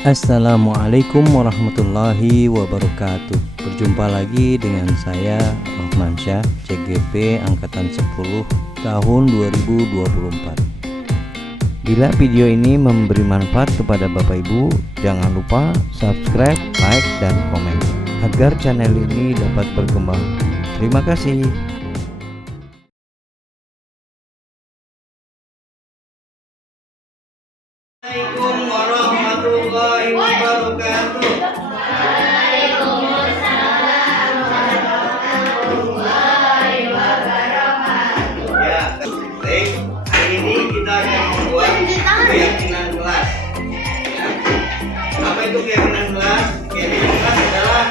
Assalamualaikum warahmatullahi wabarakatuh. Berjumpa lagi dengan saya Rohmansyah, CGP Angkatan 10 tahun 2024. Bila video ini memberi manfaat kepada Bapak Ibu, jangan lupa subscribe, like, dan komen agar channel ini dapat berkembang. Terima kasih. Assalamualaikum warahmatullahi wabarakatuh. Ya, baik. Hari ini kita akan membuat keyakinan kelas. Ya. Apa itu keyakinan kelas? Keyakinan kelas adalah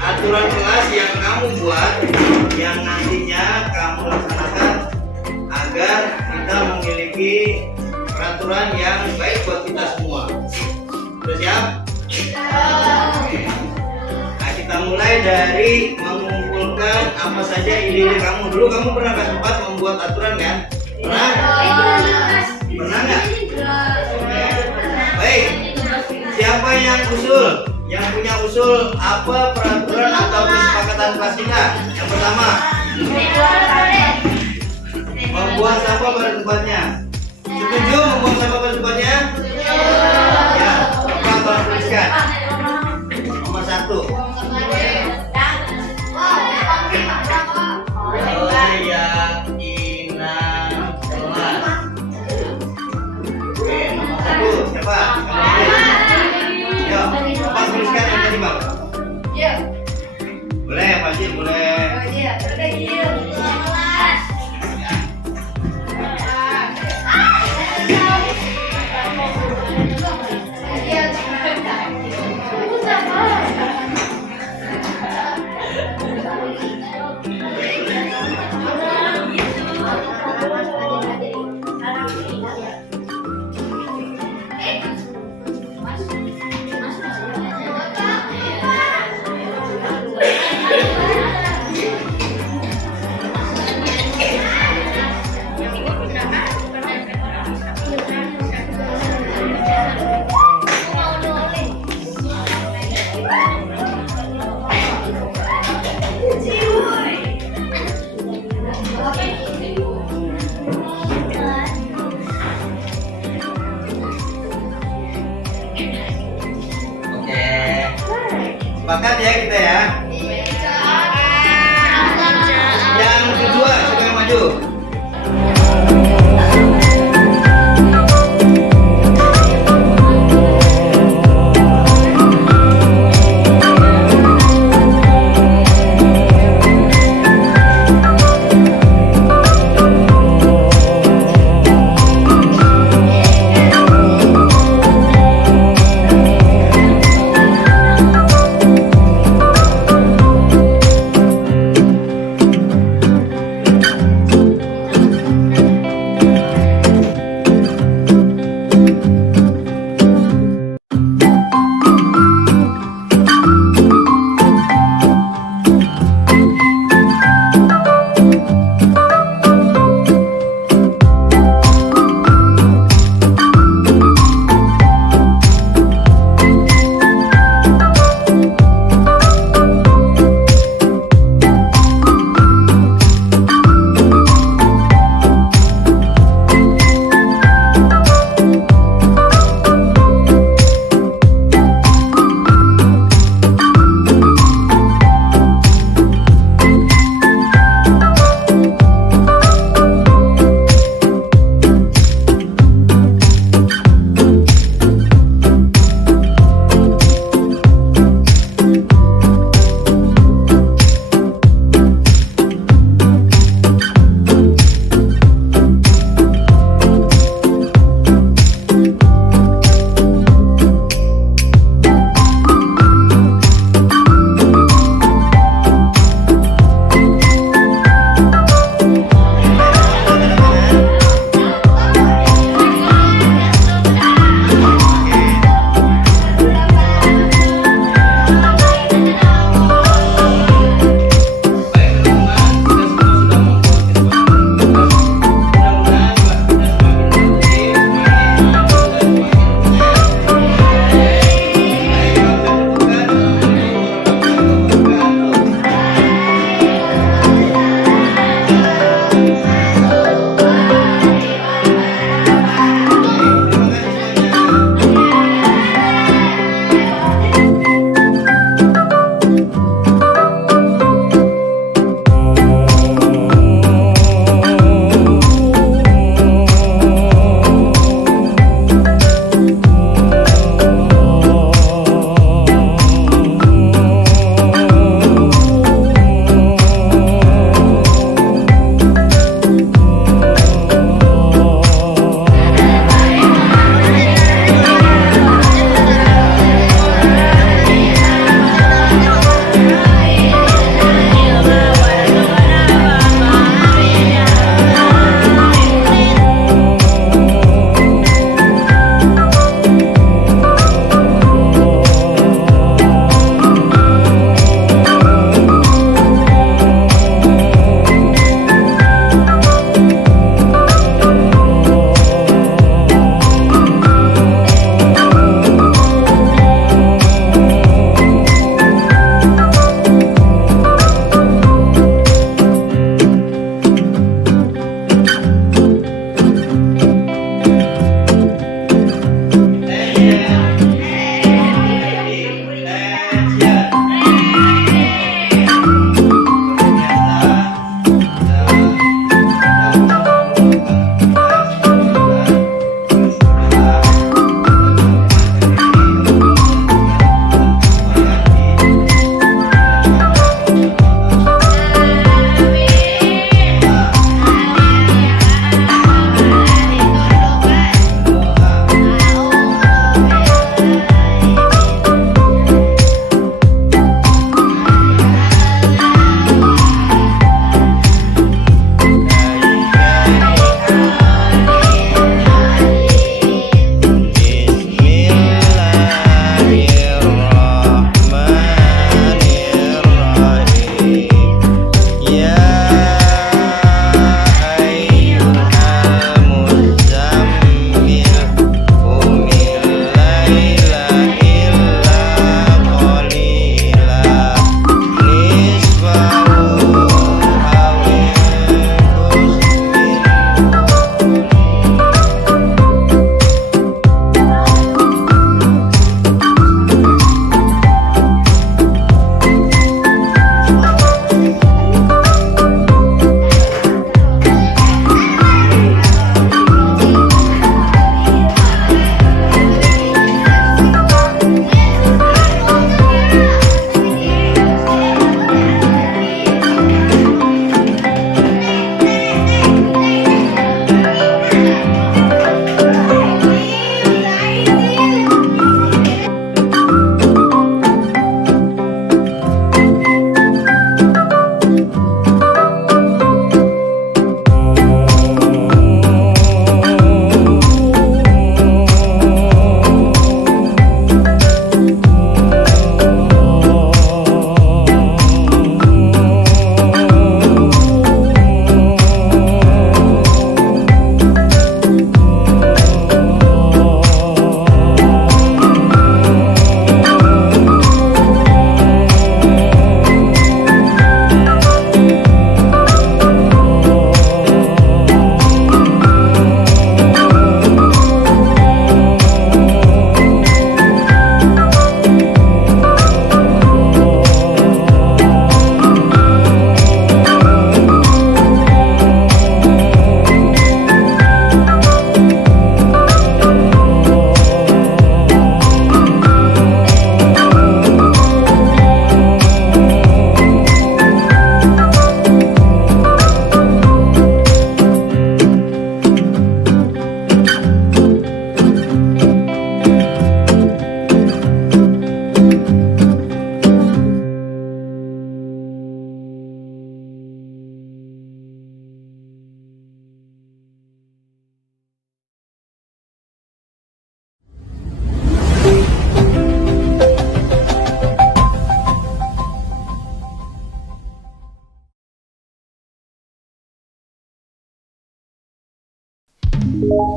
aturan kelas yang kamu buat, yang nantinya kamu laksanakan agar kita memiliki peraturan yang baik buat kita semua. Sudah siap? Oke. Nah, kita mulai dari mengumpulkan apa saja ide-ide kamu. Dulu kamu pernah sempat membuat aturan kan? Pernah? Pernah nggak? Oke. Baik. Siapa yang usul? Yang punya usul apa peraturan atau kesepakatan kelas kita? Yang pertama, membuang sampah pada tempatnya. Setuju membuang sampah pada tempatnya? Ya, Pak tolong tuliskan. Nomor 1. Keyakinan kelas. Oke, nomor 1 siapa? Yuk, Pak tuliskan yang tadi Bang. Boleh ya Pak Jil, boleh. Sepakat ya kita ya. Yang kedua, siapa yang maju?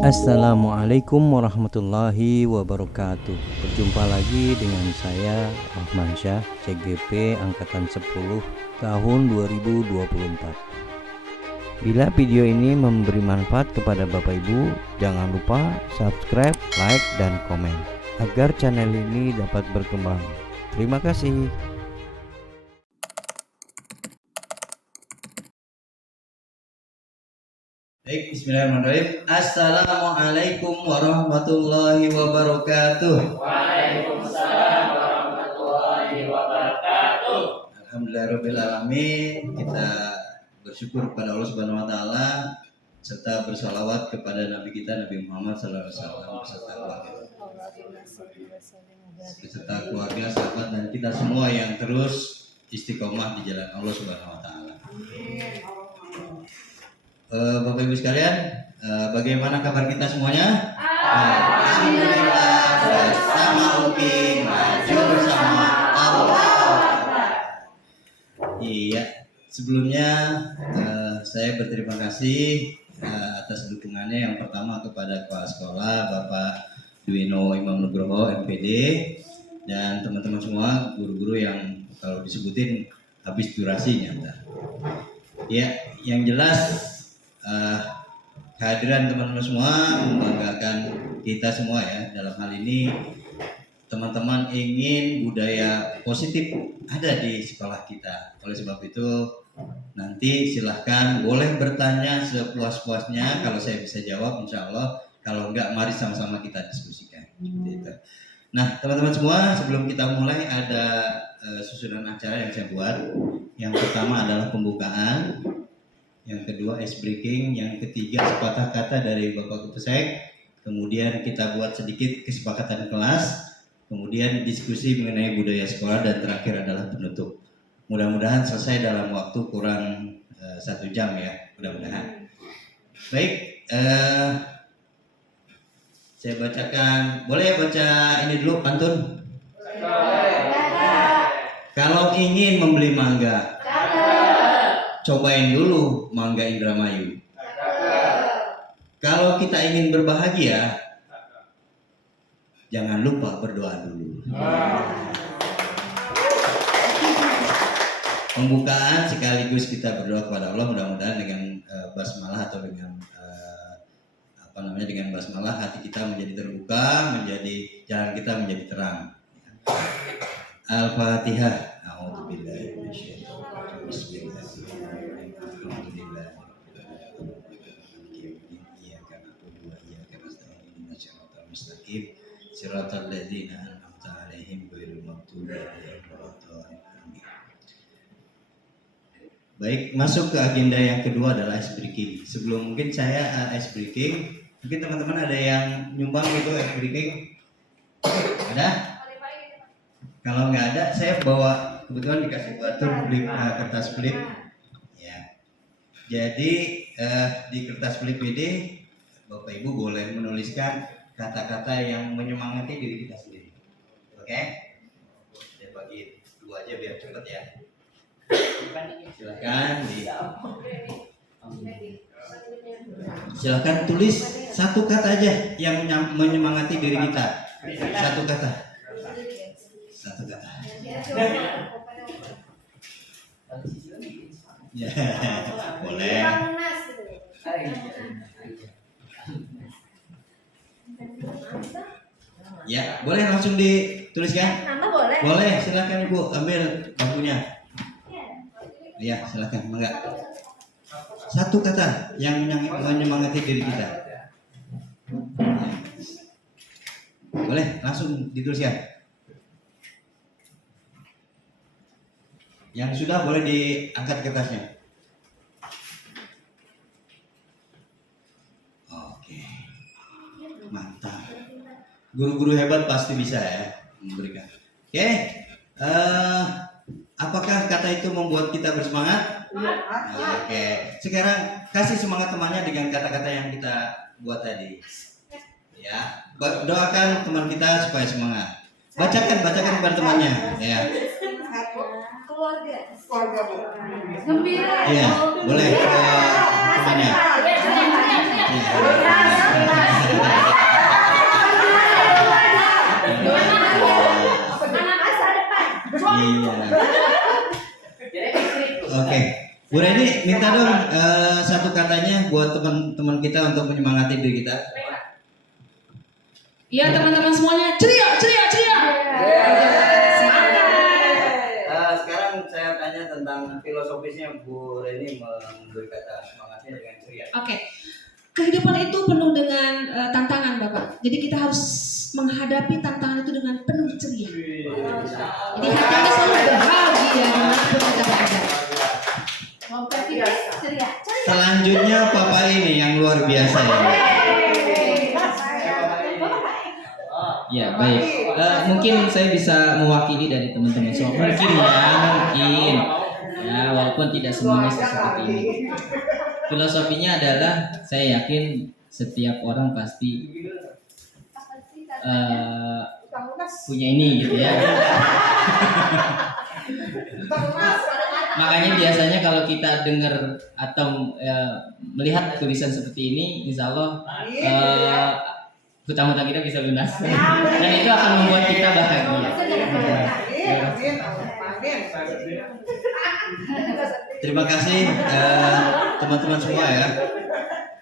Assalamualaikum warahmatullahi wabarakatuh. Berjumpa lagi dengan saya Rahman Syah, CGP Angkatan 10 tahun 2024. Bila video ini memberi manfaat kepada Bapak Ibu, jangan lupa subscribe, like, dan komen agar channel ini dapat berkembang. Terima kasih. Baik, bismillahirrahmanirrahim. Assalamualaikum warahmatullahi wabarakatuh. Waalaikumsalam warahmatullahi wabarakatuh. Alhamdulillahirabbil alamin. Kita bersyukur kepada Allah Subhanahu wa taala serta bersalawat kepada Nabi kita Nabi Muhammad sallallahu alaihi wasallam beserta keluarga, sahabat dan kita semua yang terus istiqomah di jalan Allah Subhanahu wa taala. Bapak Ibu sekalian, bagaimana kabar kita semuanya? Alhamdulillah, bersama UPI maju bersama Allah. Iya, sebelumnya saya berterima kasih atas dukungannya yang pertama kepada kepala sekolah Bapak Dwino Imam Nugroho MPD dan teman-teman semua guru-guru yang kalau disebutin habis durasinya. Ya, yang jelas kehadiran teman-teman semua membanggakan kita semua ya. Dalam hal ini teman-teman ingin budaya positif ada di sekolah kita. Oleh sebab itu nanti silahkan boleh bertanya sepuas-puasnya. Kalau saya bisa jawab insya Allah, kalau enggak mari sama-sama kita diskusikan. Gitu. Nah teman-teman semua, sebelum kita mulai ada susunan acara yang saya buat. Yang pertama adalah pembukaan, yang kedua ice breaking, yang ketiga sepatah kata dari Bapak Kepesek, kemudian kita buat sedikit kesepakatan kelas, kemudian diskusi mengenai budaya sekolah, dan terakhir adalah penutup. Mudah-mudahan selesai dalam waktu kurang 1 jam ya, mudah-mudahan. Baik, saya bacakan, boleh ya baca ini dulu pantun? Kalau ingin membeli mangga, cobain dulu mangga Indramayu. Kalau kita ingin berbahagia, jangan lupa berdoa dulu. Pembukaan sekaligus kita berdoa kepada Allah, mudah-mudahan dengan basmalah atau dengan dengan basmalah hati kita menjadi terbuka, menjadi jalan kita menjadi terang. Al-Fatihah. A'udzubillahi minasyaitonir rajim. Bismillahirrahmanirrahim. Alhamdulillah. Iyyaka na'budu wa iyyaka nasta'in. Ihdinas siratal mustaqim. Siratal ladzina an'amta 'alaihim ghairil maghdubi 'alaihim waladdallin. Amin. Baik, masuk ke agenda yang kedua adalah ice breaking. Sebelum mungkin saya ice breaking, mungkin teman-teman ada yang nyumbang gitu ice breaking? Ada? Kalau nggak ada, saya bawa, kebetulan dikasih batur flip, kertas flip. Ya. Jadi di kertas flip ini Bapak Ibu boleh menuliskan kata-kata yang menyemangati diri kita sendiri. Oke? Saya bagi 2 aja biar cepat ya. Silakan tulis 1 kata aja yang menyemangati diri kita. 1 kata. 1 kata. Ya, boleh. Ya, boleh langsung dituliskan. Nama boleh. Boleh, silakan Ibu ambil bukunya. Ya, silakan, enggak. 1 kata yang menyemangati diri kita. Boleh, langsung dituliskan. Yang sudah boleh diangkat kertasnya. Oke, mantap. Guru-guru hebat pasti bisa ya memberikan. Oke, apakah kata itu membuat kita bersemangat? Oke, sekarang kasih semangat temannya dengan kata-kata yang kita buat tadi. Ya, doakan teman kita supaya semangat. Bacakan kepada temannya. Ya. Gembira. Iya, boleh temannya. Iya. Oke, Bu Reni minta dong satu katanya buat teman-teman kita untuk menyemangati diri kita. Ya teman-teman semuanya, ceria, ceria, ceria. Sekarang saya tanya tentang filosofisnya Bu Reni memberi kata semangatnya dengan ceria. Oke, kehidupan itu penuh dengan tantangan Bapak. Jadi kita harus menghadapi tantangan itu dengan penuh ceria. Jadi hati kita selalu bahagia dimanapun kita berada. Ceria. Selanjutnya Papa ini yang luar biasa ya. Ya baik, mungkin saya bisa mewakili dari teman-teman semua. Mungkin ya, walaupun tidak semuanya seperti ini. Filosofinya adalah saya yakin setiap orang pasti punya ini gitu ya. Makanya biasanya kalau kita dengar atau melihat tulisan seperti ini, insya Allah hutang-hutang kita bisa lunas dan itu akan membuat kita bahagia. Terima kasih teman-teman semua ya.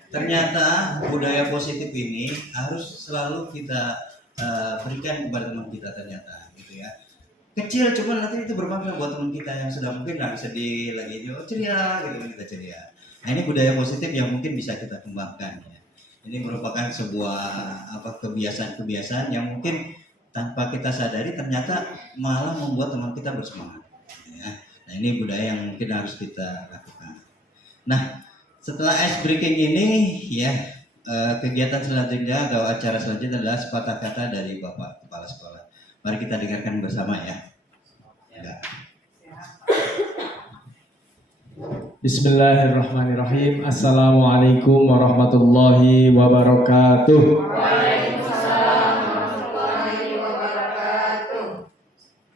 Ternyata budaya positif ini harus selalu kita berikan kepada teman kita ternyata gitu ya. Kecil cuman nanti itu bermakna buat teman kita yang sudah mungkin nggak sedih lagi ceria gitu kita ceria. Nah ini budaya positif yang mungkin bisa kita kembangkan ya. Ini merupakan sebuah kebiasaan-kebiasaan yang mungkin tanpa kita sadari ternyata malah membuat teman kita bersemangat. Ya. Nah ini budaya yang mungkin harus kita lakukan. Nah setelah ice breaking ini ya kegiatan selanjutnya atau acara selanjutnya adalah sepatah kata dari Bapak Kepala Sekolah. Mari kita dengarkan bersama ya. Bismillahirrahmanirrahim. Assalamualaikum warahmatullahi wabarakatuh.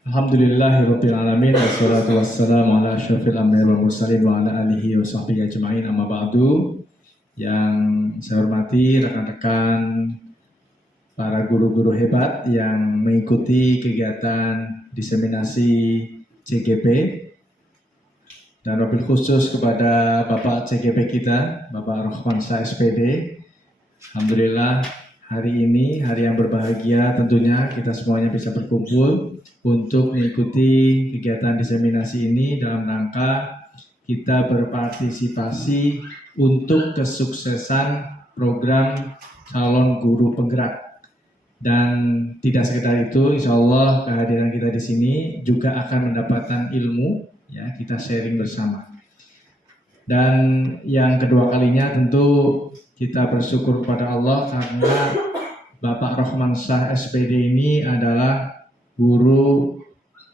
Alhamdulillahirabbil alamin wassalatu wassalamu ala asyrofil anbiya'i wal mursalin wa ala alihi wa sahbihi ajma'in amma ba'du. Yang saya hormati rekan-rekan para guru-guru hebat yang mengikuti kegiatan diseminasi CGP, dan wabil khusus kepada Bapak CGP kita, Bapak Rohmansyah SPD. Alhamdulillah hari ini hari yang berbahagia, tentunya kita semuanya bisa berkumpul untuk mengikuti kegiatan diseminasi ini dalam rangka kita berpartisipasi untuk kesuksesan program calon guru penggerak. Dan tidak sekedar itu, insya Allah kehadiran kita di sini juga akan mendapatkan ilmu, ya kita sharing bersama. Dan yang kedua kalinya tentu kita bersyukur kepada Allah karena Bapak Rohmansyah SPD ini adalah guru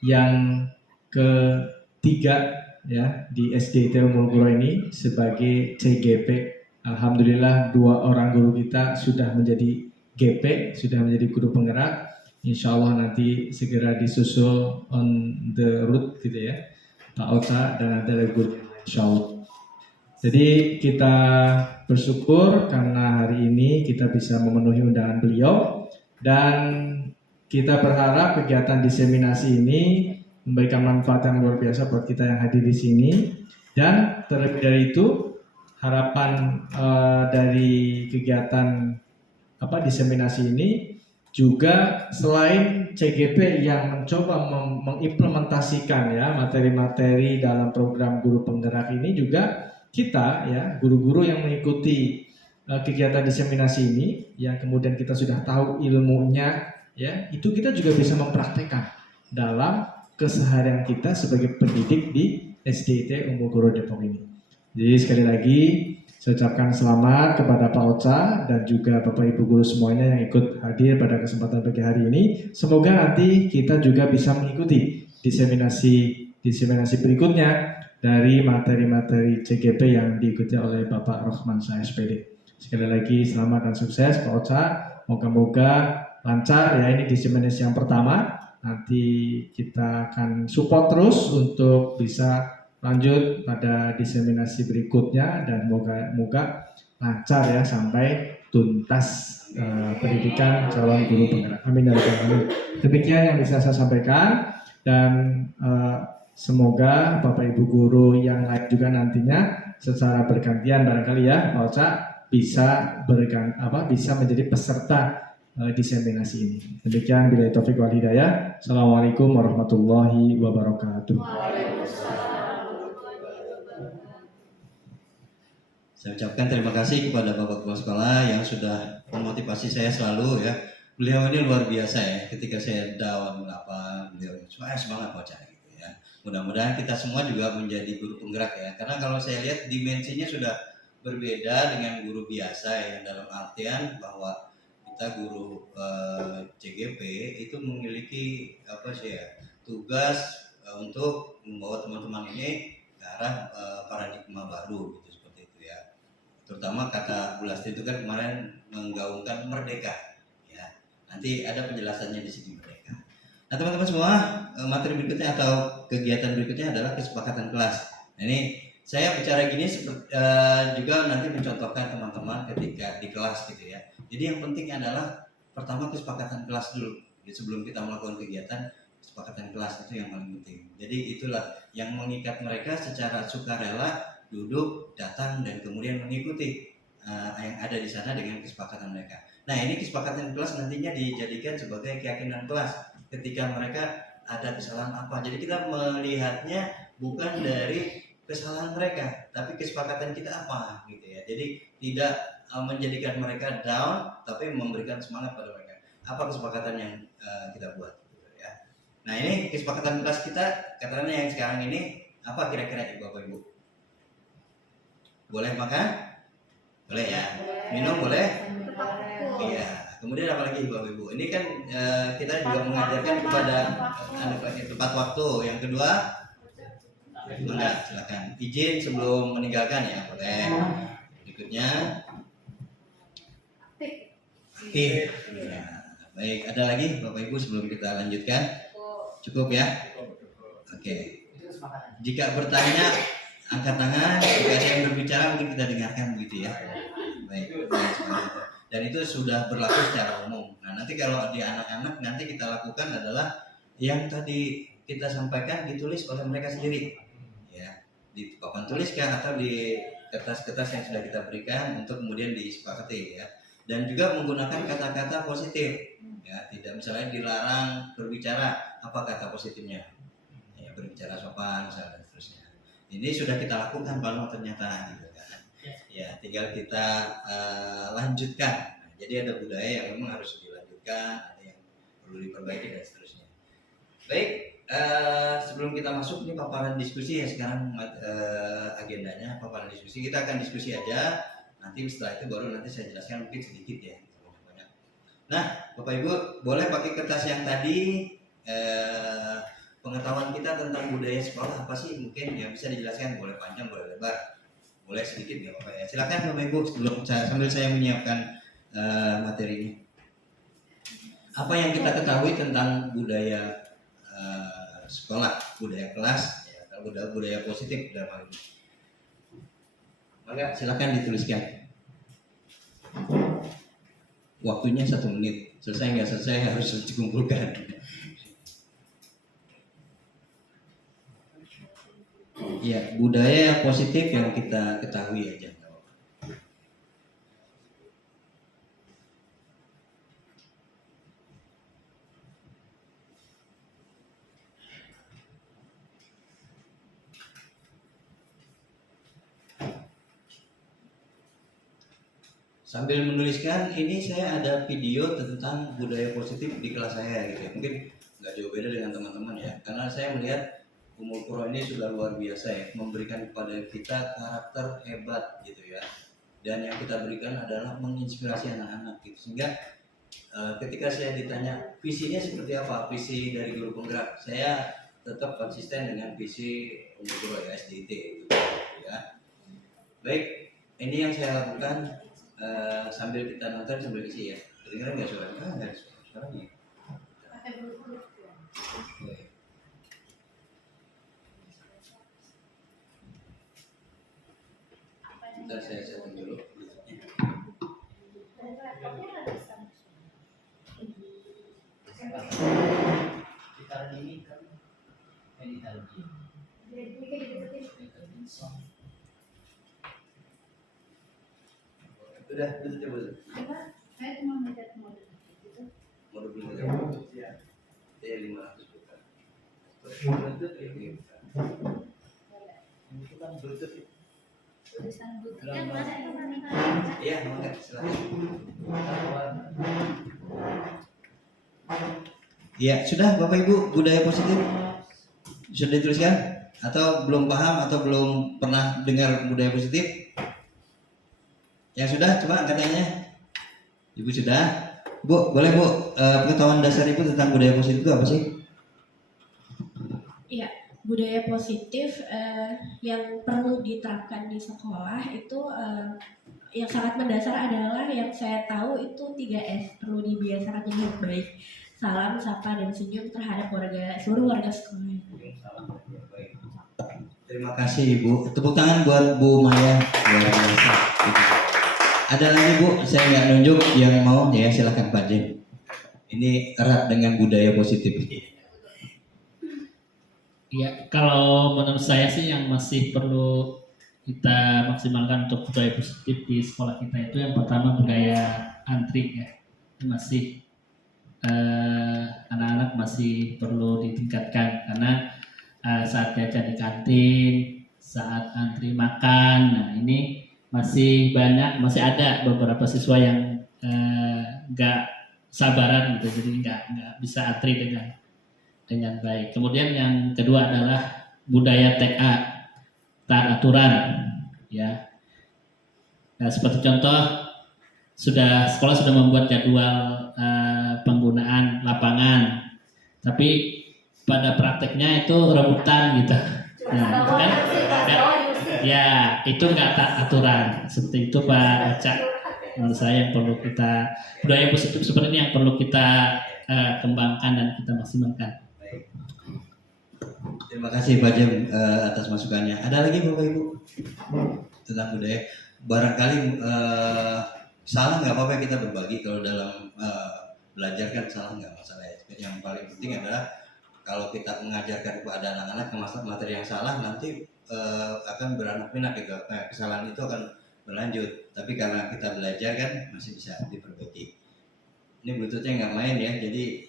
yang ketiga ya di SDIT Ummul Qura ini sebagai CGP. Alhamdulillah 2 orang guru kita sudah menjadi GP, sudah menjadi guru penggerak. Insya Allah nanti segera disusul on the road gitu ya, Pak Ocha dan ada guru insya Allah. Jadi kita bersyukur karena hari ini kita bisa memenuhi undangan beliau, dan kita berharap kegiatan diseminasi ini memberikan manfaat yang luar biasa buat kita yang hadir di sini. Dan terlebih dari itu, harapan dari kegiatan diseminasi ini juga selain CGP yang mencoba mengimplementasikan ya materi-materi dalam program guru penggerak ini, juga kita ya guru-guru yang mengikuti kegiatan diseminasi ini yang kemudian kita sudah tahu ilmunya ya, itu kita juga bisa mempraktekkan dalam keseharian kita sebagai pendidik di SDIT Ummul Qura Depok ini. Jadi sekali lagi saya ucapkan selamat kepada Pak Ocha dan juga Bapak Ibu guru semuanya yang ikut hadir pada kesempatan pagi hari ini. Semoga nanti kita juga bisa mengikuti diseminasi berikutnya dari materi-materi CGP yang diikuti oleh Bapak Rohmansyah SPD. Sekali lagi selamat dan sukses Pak Ocha. Moga-moga lancar ya, ini diseminasi yang pertama. Nanti kita akan support terus untuk bisa lanjut pada diseminasi berikutnya, dan moga lancar ya sampai tuntas pendidikan calon guru penggerak. Amin ya rabbal alamin. Demikian yang bisa saya sampaikan, dan semoga Bapak Ibu guru yang lain juga nantinya secara bergantian barangkali ya Pak Oca bisa menjadi peserta diseminasi ini. Demikian, billahi taufik wal hidayah. Assalamualaikum warahmatullahi wabarakatuh. Saya ucapkan terima kasih kepada Bapak Kepala Sekolah yang sudah memotivasi saya selalu ya. Beliau ini luar biasa ya. Ketika saya down beliau semangat baca gitu ya. Mudah-mudahan kita semua juga menjadi guru penggerak ya. Karena kalau saya lihat dimensinya sudah berbeda dengan guru biasa ya, dalam artian bahwa kita guru CGP itu memiliki tugas untuk membawa teman-teman ini ke arah paradigma baru gitu, seperti itu ya. Terutama kata Bu Lasti itu kan kemarin menggaungkan merdeka ya. Nanti ada penjelasannya di sini merdeka. Nah teman-teman semua, materi berikutnya atau kegiatan berikutnya adalah kesepakatan kelas. Nah, ini saya bicara gini juga nanti mencontohkan teman-teman ketika di kelas gitu ya. Jadi yang penting adalah pertama kesepakatan kelas dulu. Jadi sebelum kita melakukan kegiatan, kesepakatan kelas itu yang paling penting. Jadi itulah yang mengikat mereka secara sukarela duduk, datang, dan kemudian mengikuti yang ada di sana dengan kesepakatan mereka. Nah ini kesepakatan kelas nantinya dijadikan sebagai keyakinan kelas ketika mereka ada kesalahan apa. Jadi kita melihatnya bukan dari kesalahan mereka, tapi kesepakatan kita apa gitu ya. Jadi tidak menjadikan mereka down, tapi memberikan semangat pada mereka. Apa kesepakatan yang kita buat gitu ya. Nah ini kesepakatan kelas kita, katakanlah yang sekarang ini apa kira-kira Bapak Ibu? Boleh makan? Boleh ya. Minum boleh? Iya. Kemudian apa lagi Bapak Ibu? Ini kan kita juga mengajarkan kepada tepat waktu. Yang kedua, enggak, silakan izin sebelum meninggalkan ya, boleh. Berikutnya aktif. Ya. Baik, ada lagi Bapak Ibu sebelum kita lanjutkan? Cukup ya? Oke. Jika bertanya angkat tangan, jika ada yang berbicara mungkin kita dengarkan begitu ya. Baik. Dan itu sudah berlaku secara umum. Nah, nanti kalau di anak-anak nanti kita lakukan adalah yang tadi kita sampaikan ditulis oleh mereka sendiri. Ya, di papan tuliskah atau di kertas-kertas yang sudah kita berikan untuk kemudian disepakati ya. Dan juga menggunakan kata-kata positif. Ya, tidak misalnya dilarang berbicara, apa kata positifnya? Ya, berbicara sopan misalnya dan seterusnya. Ini sudah kita lakukan Pak ternyata gitu kan. Ya, tinggal kita lanjutkan. Nah, jadi ada budaya yang memang harus dilanjutkan, ada yang perlu diperbaiki dan seterusnya. Baik, sebelum kita masuk ini paparan diskusi ya sekarang agendanya paparan diskusi. Kita akan diskusi aja. Nanti setelah itu baru nanti saya jelaskan mungkin sedikit ya. Banyak. Nah, Bapak Ibu boleh pakai kertas yang tadi pengetahuan kita tentang budaya sekolah apa sih mungkin yang bisa dijelaskan, boleh panjang boleh lebar. Boleh sedikit nggak Bapak ya? Silakan Bapak Ibu sambil saya menyiapkan materinya. Apa yang kita ketahui tentang budaya sekolah, budaya kelas, ya, budaya positif dalam hal ini. Maka silakan dituliskan. Waktunya 1 menit. Selesai nggak selesai harus dikumpulkan. Ya, budaya positif yang kita ketahui aja. Sambil menuliskan, ini saya ada video tentang budaya positif di kelas saya gitu ya. Mungkin nggak jauh beda dengan teman-teman ya. Karena saya melihat Umul Qura ini sudah luar biasa ya, memberikan kepada kita karakter hebat gitu ya. Dan yang kita berikan adalah menginspirasi anak-anak gitu. Sehingga ketika saya ditanya visinya seperti apa, visi dari guru penggerak, saya tetap konsisten dengan visi Umul Qura ya, SDIT itu ya. Baik, ini yang saya lakukan sambil kita nonton sambil isi ya. Kedengeran nggak suaranya? Nggak suaranya. Bentar saya setting dulu. Udah, coba. Saya cuma ngechat mode gitu. Mau dulu ya. Dia 500 juta. Bluetooth ini. Itu kan Bluetooth. Tulisan bututnya masa itu kan Iya, mangga silakan. Iya, sudah Bapak Ibu, budaya positif sudah dituliskan atau belum paham atau belum pernah dengar budaya positif? Yang sudah, coba katanya. Ibu sudah. Bu, boleh Bu, pengetahuan dasar Ibu tentang budaya positif itu apa sih? Iya, budaya positif yang perlu diterapkan di sekolah itu yang sangat mendasar adalah yang saya tahu itu 3S, perlu dibiasakan menyambut baik. Salam, sapa, dan senyum terhadap seluruh warga sekolah. Terima kasih Ibu. Tepuk tangan buat Bu Maya. Luar biasa. Ada lagi Bu, saya nggak nunjuk yang mau ya, silakan Pak Jem. Ini erat dengan budaya positif. Ya, kalau menurut saya sih yang masih perlu kita maksimalkan untuk budaya positif di sekolah kita itu yang pertama budaya antri ya. Itu masih anak-anak masih perlu ditingkatkan karena saat jajan di kantin, saat antri makan, nah ini masih ada beberapa siswa yang nggak sabaran gitu, jadi nggak bisa antri dengan baik. Kemudian yang kedua adalah budaya TA, taat aturan, ya. Nah, seperti contoh, sekolah sudah membuat jadwal penggunaan lapangan, tapi pada prakteknya itu rebutan gitu. Nah, itu kan ya itu nggak taat aturan. Seperti itu Pak Acak. Menurut saya yang perlu kita budaya positif seperti ini yang perlu kita kembangkan dan kita maksimalkan. Terima kasih Pak Jem atas masukannya. Ada lagi Bapak Ibu tentang budaya? Barangkali salah nggak apa-apa kita berbagi kalau dalam belajar kan salah nggak masalah ya. Yang paling penting adalah kalau kita mengajarkan kepada anak-anak materi yang salah nanti akan beranak pinak kesalahan itu akan berlanjut. Tapi karena kita belajar kan masih bisa diperbaiki. Ini Bluetoothnya nggak main ya, jadi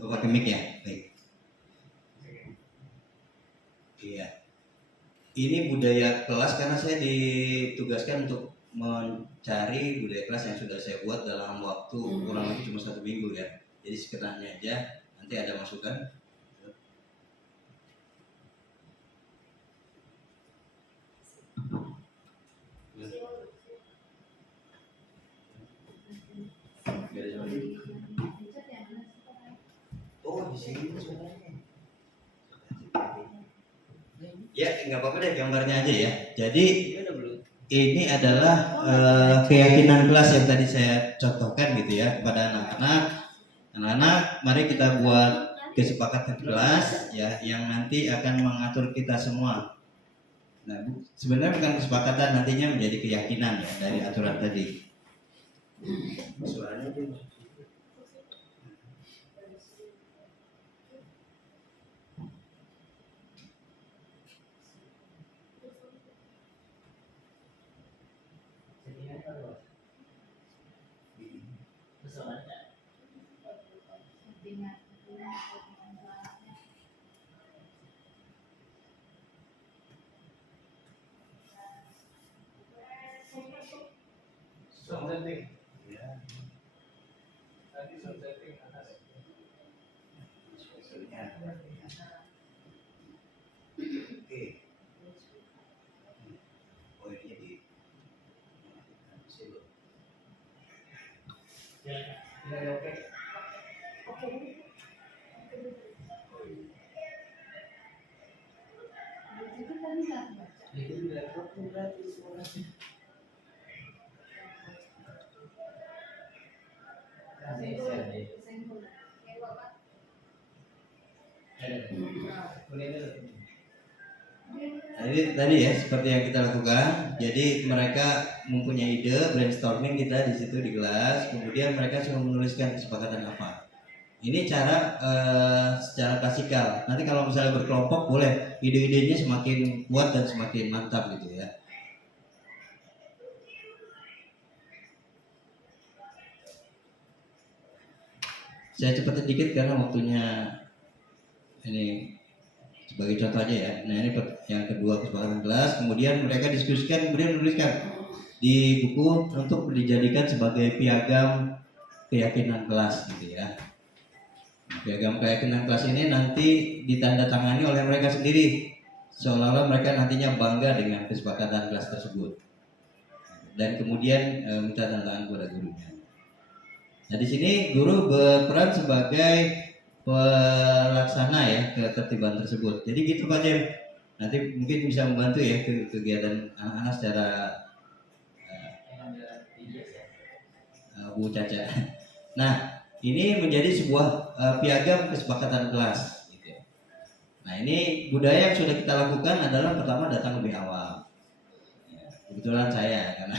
pakai mic ya, baik. Iya. Ini budaya kelas karena saya ditugaskan untuk mencari budaya kelas yang sudah saya buat dalam waktu kurang lebih cuma 1 minggu ya. Jadi sekenanya aja, nanti ada masukan. Oh, di sini sebenarnya. Ya, nggak apa-apa deh gambarnya aja ya. Jadi ini adalah keyakinan kelas yang tadi saya contohkan gitu ya kepada anak-anak. Anak-anak, mari kita buat kesepakatan kelas ya yang nanti akan mengatur kita semua. Nah, sebenarnya bukan kesepakatan, nantinya menjadi keyakinan ya dari aturan tadi. Suaranya tuh. Jadi tadi ya seperti yang kita lakukan. Jadi mereka mempunyai ide, brainstorming kita di situ di kelas. Kemudian mereka cuma menuliskan kesepakatan apa. Ini cara secara klasikal. Nanti kalau misalnya berkelompok boleh ide-idenya semakin kuat dan semakin mantap gitu ya. Saya cepat sedikit karena waktunya ini sebagai contoh aja ya. Nah ini yang kedua kesepakatan kelas. Kemudian mereka diskusikan, kemudian menuliskan di buku untuk dijadikan sebagai piagam keyakinan kelas gitu ya. Piagam keyakinan kelas ini nanti ditandatangani oleh mereka sendiri, seolah-olah mereka nantinya bangga dengan kesepakatan kelas tersebut. Dan kemudian minta tanda tangan kepada gurunya. Nah di sini guru berperan sebagai pelaksana ya ketertiban tersebut. Jadi gitu Pak Jem. Nanti mungkin bisa membantu ya kegiatan anak-anak secara Bu Caca. Nah ini menjadi sebuah piagam kesepakatan kelas. Gitu. Nah ini budaya yang sudah kita lakukan adalah pertama datang lebih awal. Ya, kebetulan saya karena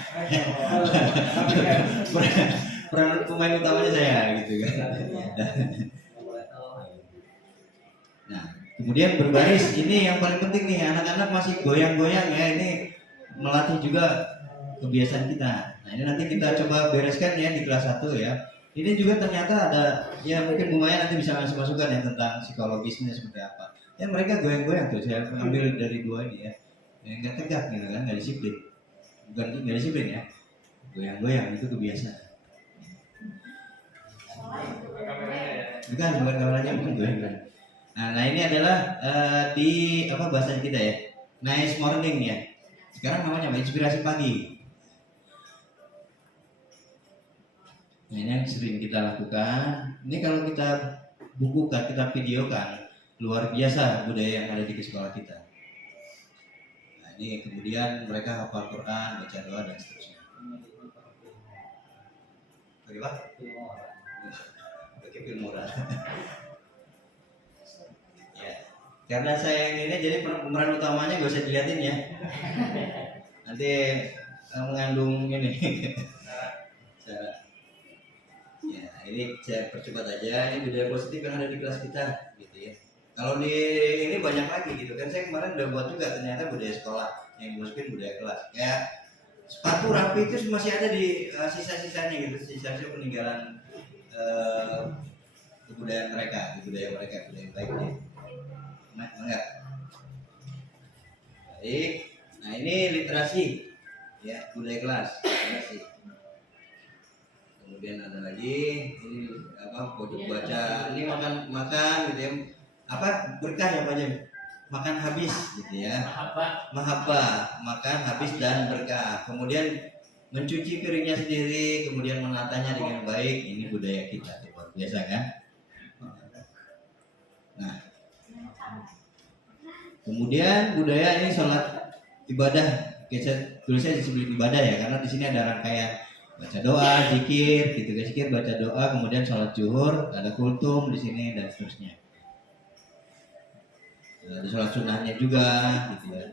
peran pemain utamanya saya gitu kan. Nah kemudian berbaris, ini yang paling penting nih, anak-anak masih goyang-goyang ya, ini melatih juga kebiasaan kita. Nah ini nanti kita coba bereskan ya di kelas 1 ya. Ini juga ternyata ada, ya mungkin Bu Maya nanti bisa ngasih masukan ya tentang psikologisnya seperti apa. Ya mereka goyang-goyang tuh, saya ambil dari 2 ini ya. Yang nggak tegak gitu kan, nggak disiplin. Bukan nggak disiplin ya, goyang-goyang itu kebiasaan. Bukan kameranya, bukan goyang-goyang. Nah ini adalah di apa bahasa kita ya, nice morning ya. Sekarang namanya apa? Inspirasi pagi. Nah ini yang sering kita lakukan. Ini kalau kita bukukan, kita videokan, luar biasa budaya yang ada di sekolah kita. Nah ini kemudian mereka hafal Quran, baca doa dan seterusnya. Bagaimana? Bagi film moral. Ya, karena saya yang ini jadi pemeran utamanya gak usah dilihatin ya. Nanti mengandung ini. Ya, ini saya percepat aja. Ini budaya positif yang ada di kelas kita, gitu ya. Kalau di ini banyak lagi gitu kan. Saya kemarin udah buat juga ternyata budaya sekolah yang dimasukin budaya kelas. Kayak sepatu rapi itu masih ada di sisa-sisanya gitu, sisa-sisa peninggalan kebudayaan mereka, budaya baik ya. Enggak. Baik. Nah ini literasi, ya budaya kelas, literasi. Kemudian ada lagi ini apa pojok baca, ini makan gitu ya. Apa berkah ya Pak Jem? Makan habis gitu ya. Mahabbah, makan habis dan berkah. Kemudian mencuci piringnya sendiri, kemudian menatanya dengan baik. Ini budaya kita, luar biasa kan? Nah, kemudian budaya ini sholat ibadah. Tulisnya disebut ibadah ya, karena di sini ada rangkaian baca doa, zikir, gitu kan, zikir, baca doa, kemudian sholat zuhur, ada kultum di sini dan seterusnya. Ada sholat sunnahnya juga, gitu ya.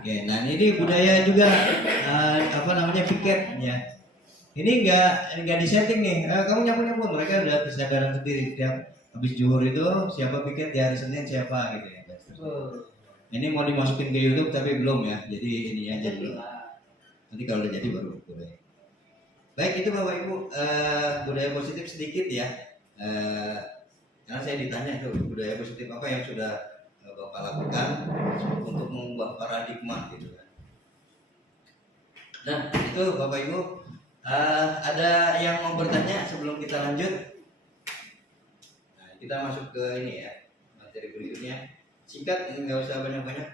Oke, nah ini budaya juga apa namanya piket ya. Ini nggak disetting nih. Kamu nyapu mereka udah kesadaran sendiri. Tiap habis zuhur itu siapa piket di hari Senin siapa gitu ya. Ini mau dimasukin ke YouTube tapi belum ya. Jadi ini aja dulu. Nanti kalau udah jadi baru boleh. Baik itu Bapak Ibu budaya positif sedikit ya. Karena saya ditanya itu budaya positif apa yang sudah Bapak lakukan untuk mengubah paradigma gitu kan. Nah itu Bapak Ibu ada yang mau bertanya sebelum kita lanjut? Nah, kita masuk ke ini ya materi berikutnya. Singkat, ini nggak usah banyak-banyak.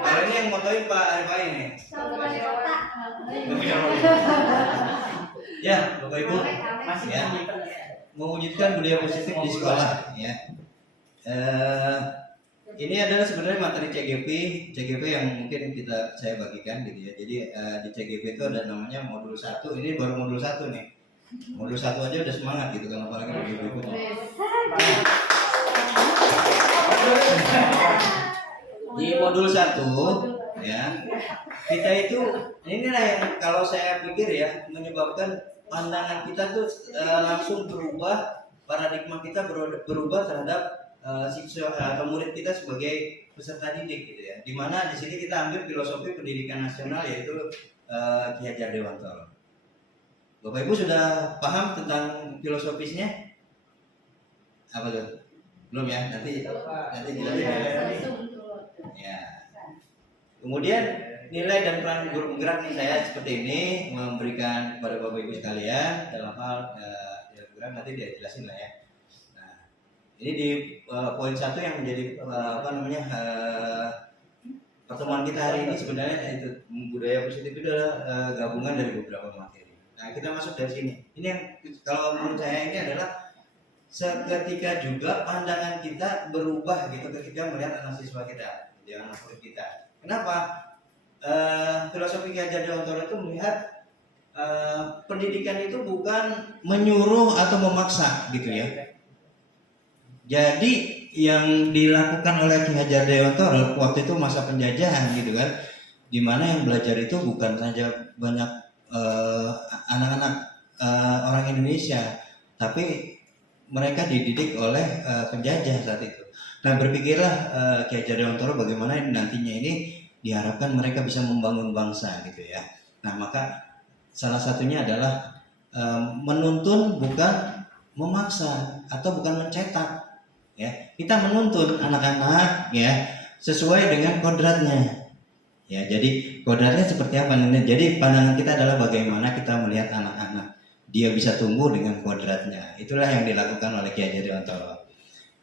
Kalau ini yang motoin Pak Arifai nih. Ya, Bapak Ibu, ya, mewujudkan budaya positif di sekolah. Ya, ini adalah sebenarnya materi CGP yang mungkin saya bagikan gitu ya. Jadi di CGP itu ada namanya modul 1. Ini baru modul 1 nih. Modul 1 aja udah semangat gitu kan, apalagi modul berikutnya. Di modul 1 ya, kita itu inilah yang kalau saya pikir ya menyebabkan pandangan kita tuh langsung berubah, paradigma kita berubah terhadap siswa atau murid kita sebagai peserta didik gitu ya. Dimana di sini kita ambil filosofi pendidikan nasional yaitu Ki Hajar Dewantoro. Bapak Ibu sudah paham tentang filosofisnya? Apa tuh? Belum ya? Nanti kita ya. Kemudian nilai dan peran guru penggerak nih saya seperti ini memberikan kepada Bapak Ibu sekalian dalam hal penggerak nanti dia jelasin lah ya. Nah, ini di poin 1 yang menjadi pertemuan kita hari ini sebenarnya itu budaya positif itu adalah gabungan dari beberapa materi. Nah, kita masuk dari sini. Ini yang kalau menurut saya ini adalah seketika juga pandangan kita berubah gitu ketika melihat anak siswa kita, anak murid kita. Kenapa? Filosofi Ki Hajar Dewantoro itu melihat pendidikan itu bukan menyuruh atau memaksa gitu ya. Jadi yang dilakukan oleh Ki Hajar Dewantoro waktu itu masa penjajahan gitu kan, dimana yang belajar itu bukan saja banyak anak-anak orang Indonesia, tapi mereka dididik oleh penjajah saat itu. Nah, berpikirlah Ki Hajar Dewantoro bagaimana nantinya ini diharapkan mereka bisa membangun bangsa gitu ya. Nah, maka salah satunya adalah menuntun bukan memaksa atau bukan mencetak ya. Kita menuntun anak-anak ya sesuai dengan kodratnya. Ya, jadi kodratnya seperti apa? Jadi pandangan kita adalah bagaimana kita melihat anak-anak. Dia bisa tumbuh dengan kodratnya. Itulah yang dilakukan oleh Ki Hajar Dewantoro.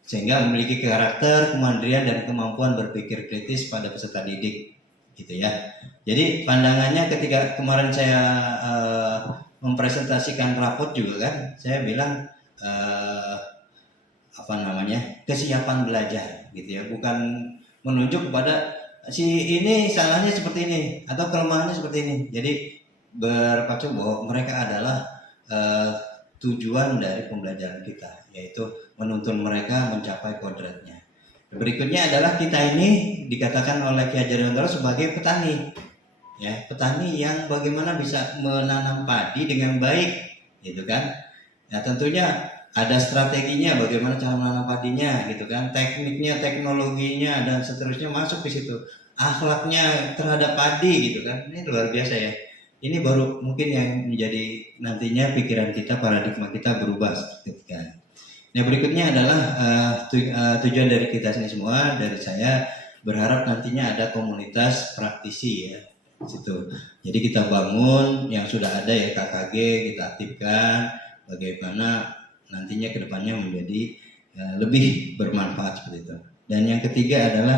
Sehingga memiliki karakter, kemandirian dan kemampuan berpikir kritis pada peserta didik, gitu ya. Jadi pandangannya ketika kemarin saya mempresentasikan rapot juga kan, saya bilang kesiapan belajar, gitu ya. Bukan menunjuk kepada si ini salahnya seperti ini atau kelemahannya seperti ini. Jadi berpacu bahwa mereka adalah tujuan dari pembelajaran kita, yaitu menuntun mereka mencapai kodratnya. Berikutnya adalah kita ini dikatakan oleh Ki Hajar Dewantoro sebagai petani, ya, petani yang bagaimana bisa menanam padi dengan baik, gitu kan? Ya, tentunya ada strateginya, bagaimana cara menanam padinya, gitu kan? Tekniknya, teknologinya dan seterusnya masuk di situ. Akhlaknya terhadap padi, gitu kan? Ini luar biasa ya. Ini baru mungkin yang menjadi nantinya pikiran kita, paradigma kita berubah ketika. Nah, berikutnya adalah tujuan dari kita ini semua, dari saya berharap nantinya ada komunitas praktisi ya situ. Jadi kita bangun yang sudah ada ya KKG, kita aktifkan bagaimana nantinya kedepannya menjadi lebih bermanfaat seperti itu. Dan yang ketiga adalah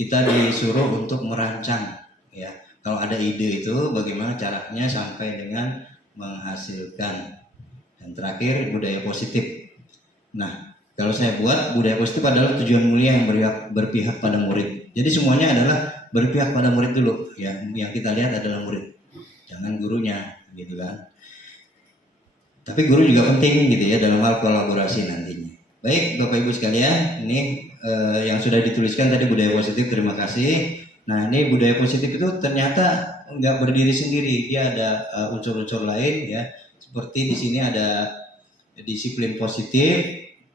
kita disuruh untuk merancang ya. Kalau ada ide itu bagaimana caranya sampai dengan menghasilkan. Dan terakhir budaya positif. Nah, kalau saya buat budaya positif adalah tujuan mulia yang berpihak pada murid. Jadi semuanya adalah berpihak pada murid dulu ya. Yang kita lihat adalah murid, jangan gurunya gitu kan. Tapi guru juga penting gitu ya dalam hal kolaborasi nantinya. Baik Bapak Ibu sekalian, ini yang sudah dituliskan tadi budaya positif, terima kasih. Nah, ini budaya positif itu ternyata nggak berdiri sendiri, dia ada unsur-unsur lain ya. Seperti di sini ada disiplin positif,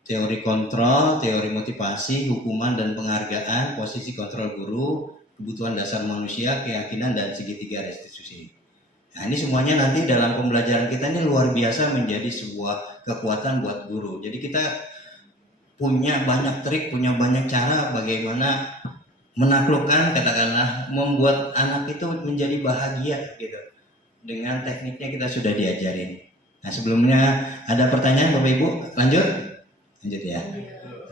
teori kontrol, teori motivasi, hukuman dan penghargaan, posisi kontrol guru, kebutuhan dasar manusia, keyakinan dan segitiga restitusi. Nah, ini semuanya nanti dalam pembelajaran kita ini luar biasa menjadi sebuah kekuatan buat guru. Jadi kita punya banyak trik, punya banyak cara bagaimana menaklukkan, katakanlah membuat anak itu menjadi bahagia gitu. Dengan tekniknya kita sudah diajarin. Nah, sebelumnya ada pertanyaan Bapak Ibu? Lanjut ya.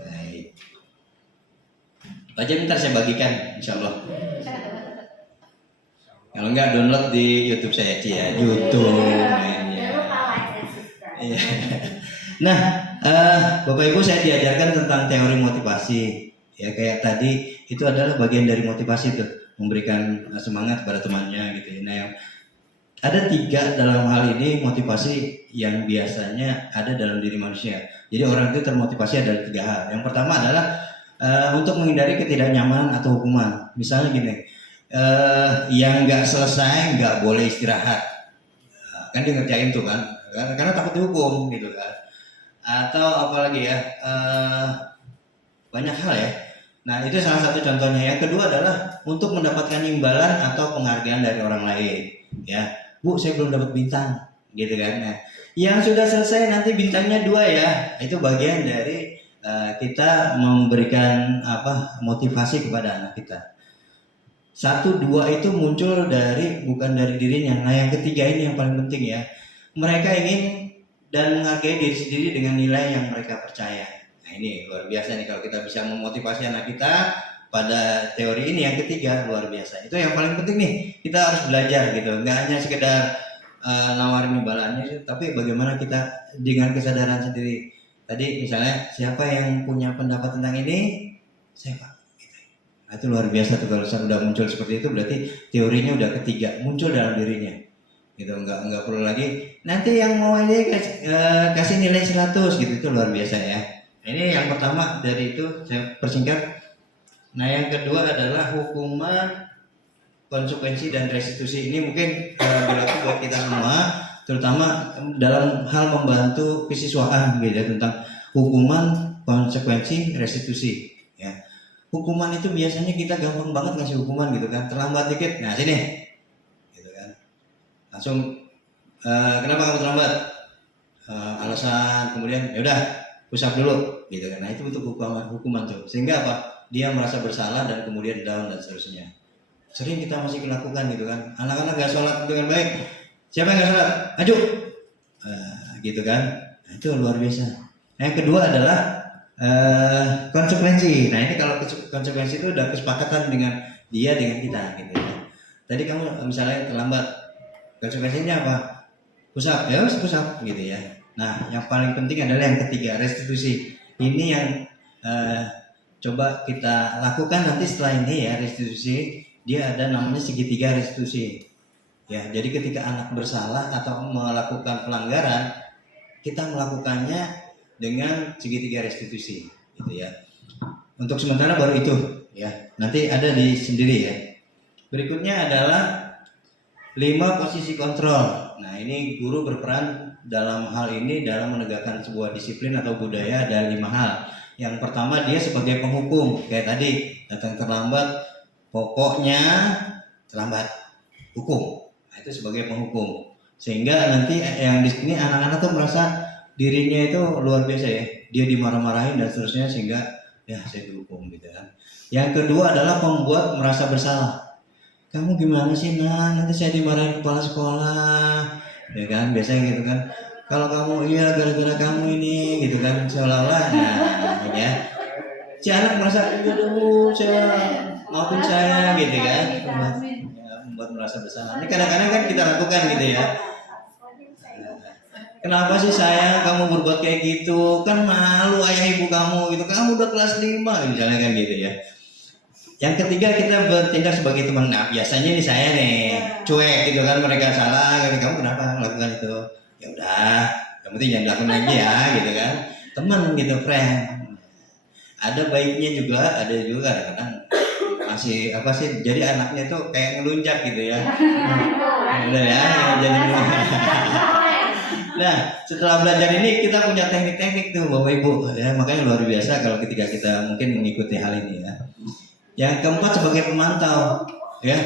Baik. Aja bentar saya bagikan, insya Allah. Kalau enggak download di YouTube saya ya, YouTube. Iya. Nah, Bapak Ibu saya diajarkan tentang teori motivasi. Ya kayak tadi itu adalah bagian dari motivasi tuh, memberikan semangat kepada temannya gitu. Nah, ada 3 dalam hal ini motivasi yang biasanya ada dalam diri manusia. Jadi orang itu termotivasi ada 3 hal. Yang pertama adalah untuk menghindari ketidaknyamanan atau hukuman. Misalnya gini, yang nggak selesai nggak boleh istirahat. Kan dia ngerjain tuh kan, karena takut dihukum gitu kan. Atau apalagi ya, banyak hal ya. Nah itu salah satu contohnya. Yang kedua adalah untuk mendapatkan imbalan atau penghargaan dari orang lain. Ya, Bu, saya belum dapat bintang, gitu kan. Nah, yang sudah selesai nanti bintangnya 2 ya. Itu bagian dari kita memberikan motivasi kepada anak kita. 1, 2 itu muncul bukan dari dirinya. Nah yang ketiga ini yang paling penting ya. Mereka ingin dan menghargai diri sendiri dengan nilai yang mereka percaya. Nah ini luar biasa nih kalau kita bisa memotivasi anak kita pada teori ini. Yang ketiga luar biasa. Itu yang paling penting nih. Kita harus belajar gitu. Nggak hanya sekedar nawarin imbalannya, tapi bagaimana kita dengan kesadaran sendiri. Tadi misalnya siapa yang punya pendapat tentang ini? Saya Pak. Gitu. Nah, itu luar biasa tuh kalau sudah muncul seperti itu, berarti teorinya udah ketiga muncul dalam dirinya. Gitu, nggak perlu lagi nanti yang mau ini kasih nilai 100 gitu, itu luar biasa ya. Ini yang pertama dari itu saya persingkat. Nah yang kedua adalah hukuman, konsekuensi dan restitusi. Ini mungkin berlaku buat kita semua, terutama dalam hal membantu kesiswaan gitu ya, tentang hukuman, konsekuensi, restitusi ya. Hukuman itu biasanya kita gampang banget ngasih hukuman gitu kan, terlambat dikit, nah sini gitu kan, langsung kenapa kamu terlambat, alasan, kemudian ya udah push up dulu gitu kan. Nah itu untuk hukuman tuh, sehingga apa, dia merasa bersalah dan kemudian down dan seterusnya. Sering kita masih melakukan gitu kan, anak-anak gak sholat dengan baik, siapa yang gak sholat, maju gitu kan. Nah, itu luar biasa. Yang kedua adalah konsekuensi. Nah ini kalau konsekuensi itu udah kesepakatan dengan dia dengan kita gitu ya. Tadi kamu misalnya terlambat, konsekuensinya apa? Push up, ya harus push up gitu ya. Nah yang paling penting adalah yang ketiga, restitusi. Ini yang coba kita lakukan nanti setelah ini ya, restitusi. Dia ada namanya segitiga restitusi ya. Jadi ketika anak bersalah atau melakukan pelanggaran, kita melakukannya dengan segitiga restitusi gitu ya. Untuk sementara baru itu ya, nanti ada di sendiri ya. Berikutnya adalah 5 posisi kontrol. Nah ini guru berperan dalam hal ini dalam menegakkan sebuah disiplin atau budaya. Ada 5 hal. Yang pertama dia sebagai penghukum, kayak tadi datang terlambat, pokoknya terlambat, hukum. Nah, itu sebagai penghukum. Sehingga nanti yang di sini anak-anak tuh merasa dirinya itu luar biasa ya. Dia dimarah-marahin dan seterusnya sehingga ya saya dihukum gitu kan. Yang kedua adalah membuat merasa bersalah. Kamu gimana sih nanti saya dimarahin kepala sekolah, ya kan, biasanya gitu kan. Kalau kamu iya gara-gara kamu ini gitu kan, seolah-olah nah ya. Si anak merasa aduh maafin saya gitu kan, membuat merasa bersalah. Ini kadang-kadang kan kita lakukan gitu ya. Kenapa sih sayang kamu berbuat kayak gitu? Kan malu ayah ibu kamu gitu. Kamu udah kelas 5 misalnya kan gitu ya. Yang ketiga kita bertindak sebagai teman. Nah biasanya nih saya nih cuek gitu kan, mereka salah, kamu kenapa melakukan itu? Ya udah, yang penting jangan dilakukan lagi ya gitu kan. Teman gitu, friend. Ada baiknya juga, ada juga kadang-kadang masih jadi anaknya tuh kayak ngelunjak gitu ya. Udah ya, jadi nah setelah belajar ini kita punya teknik-teknik tuh Bapak Ibu ya, makanya luar biasa kalau ketika kita mungkin mengikuti hal ini ya. Yang keempat sebagai pemantau ya,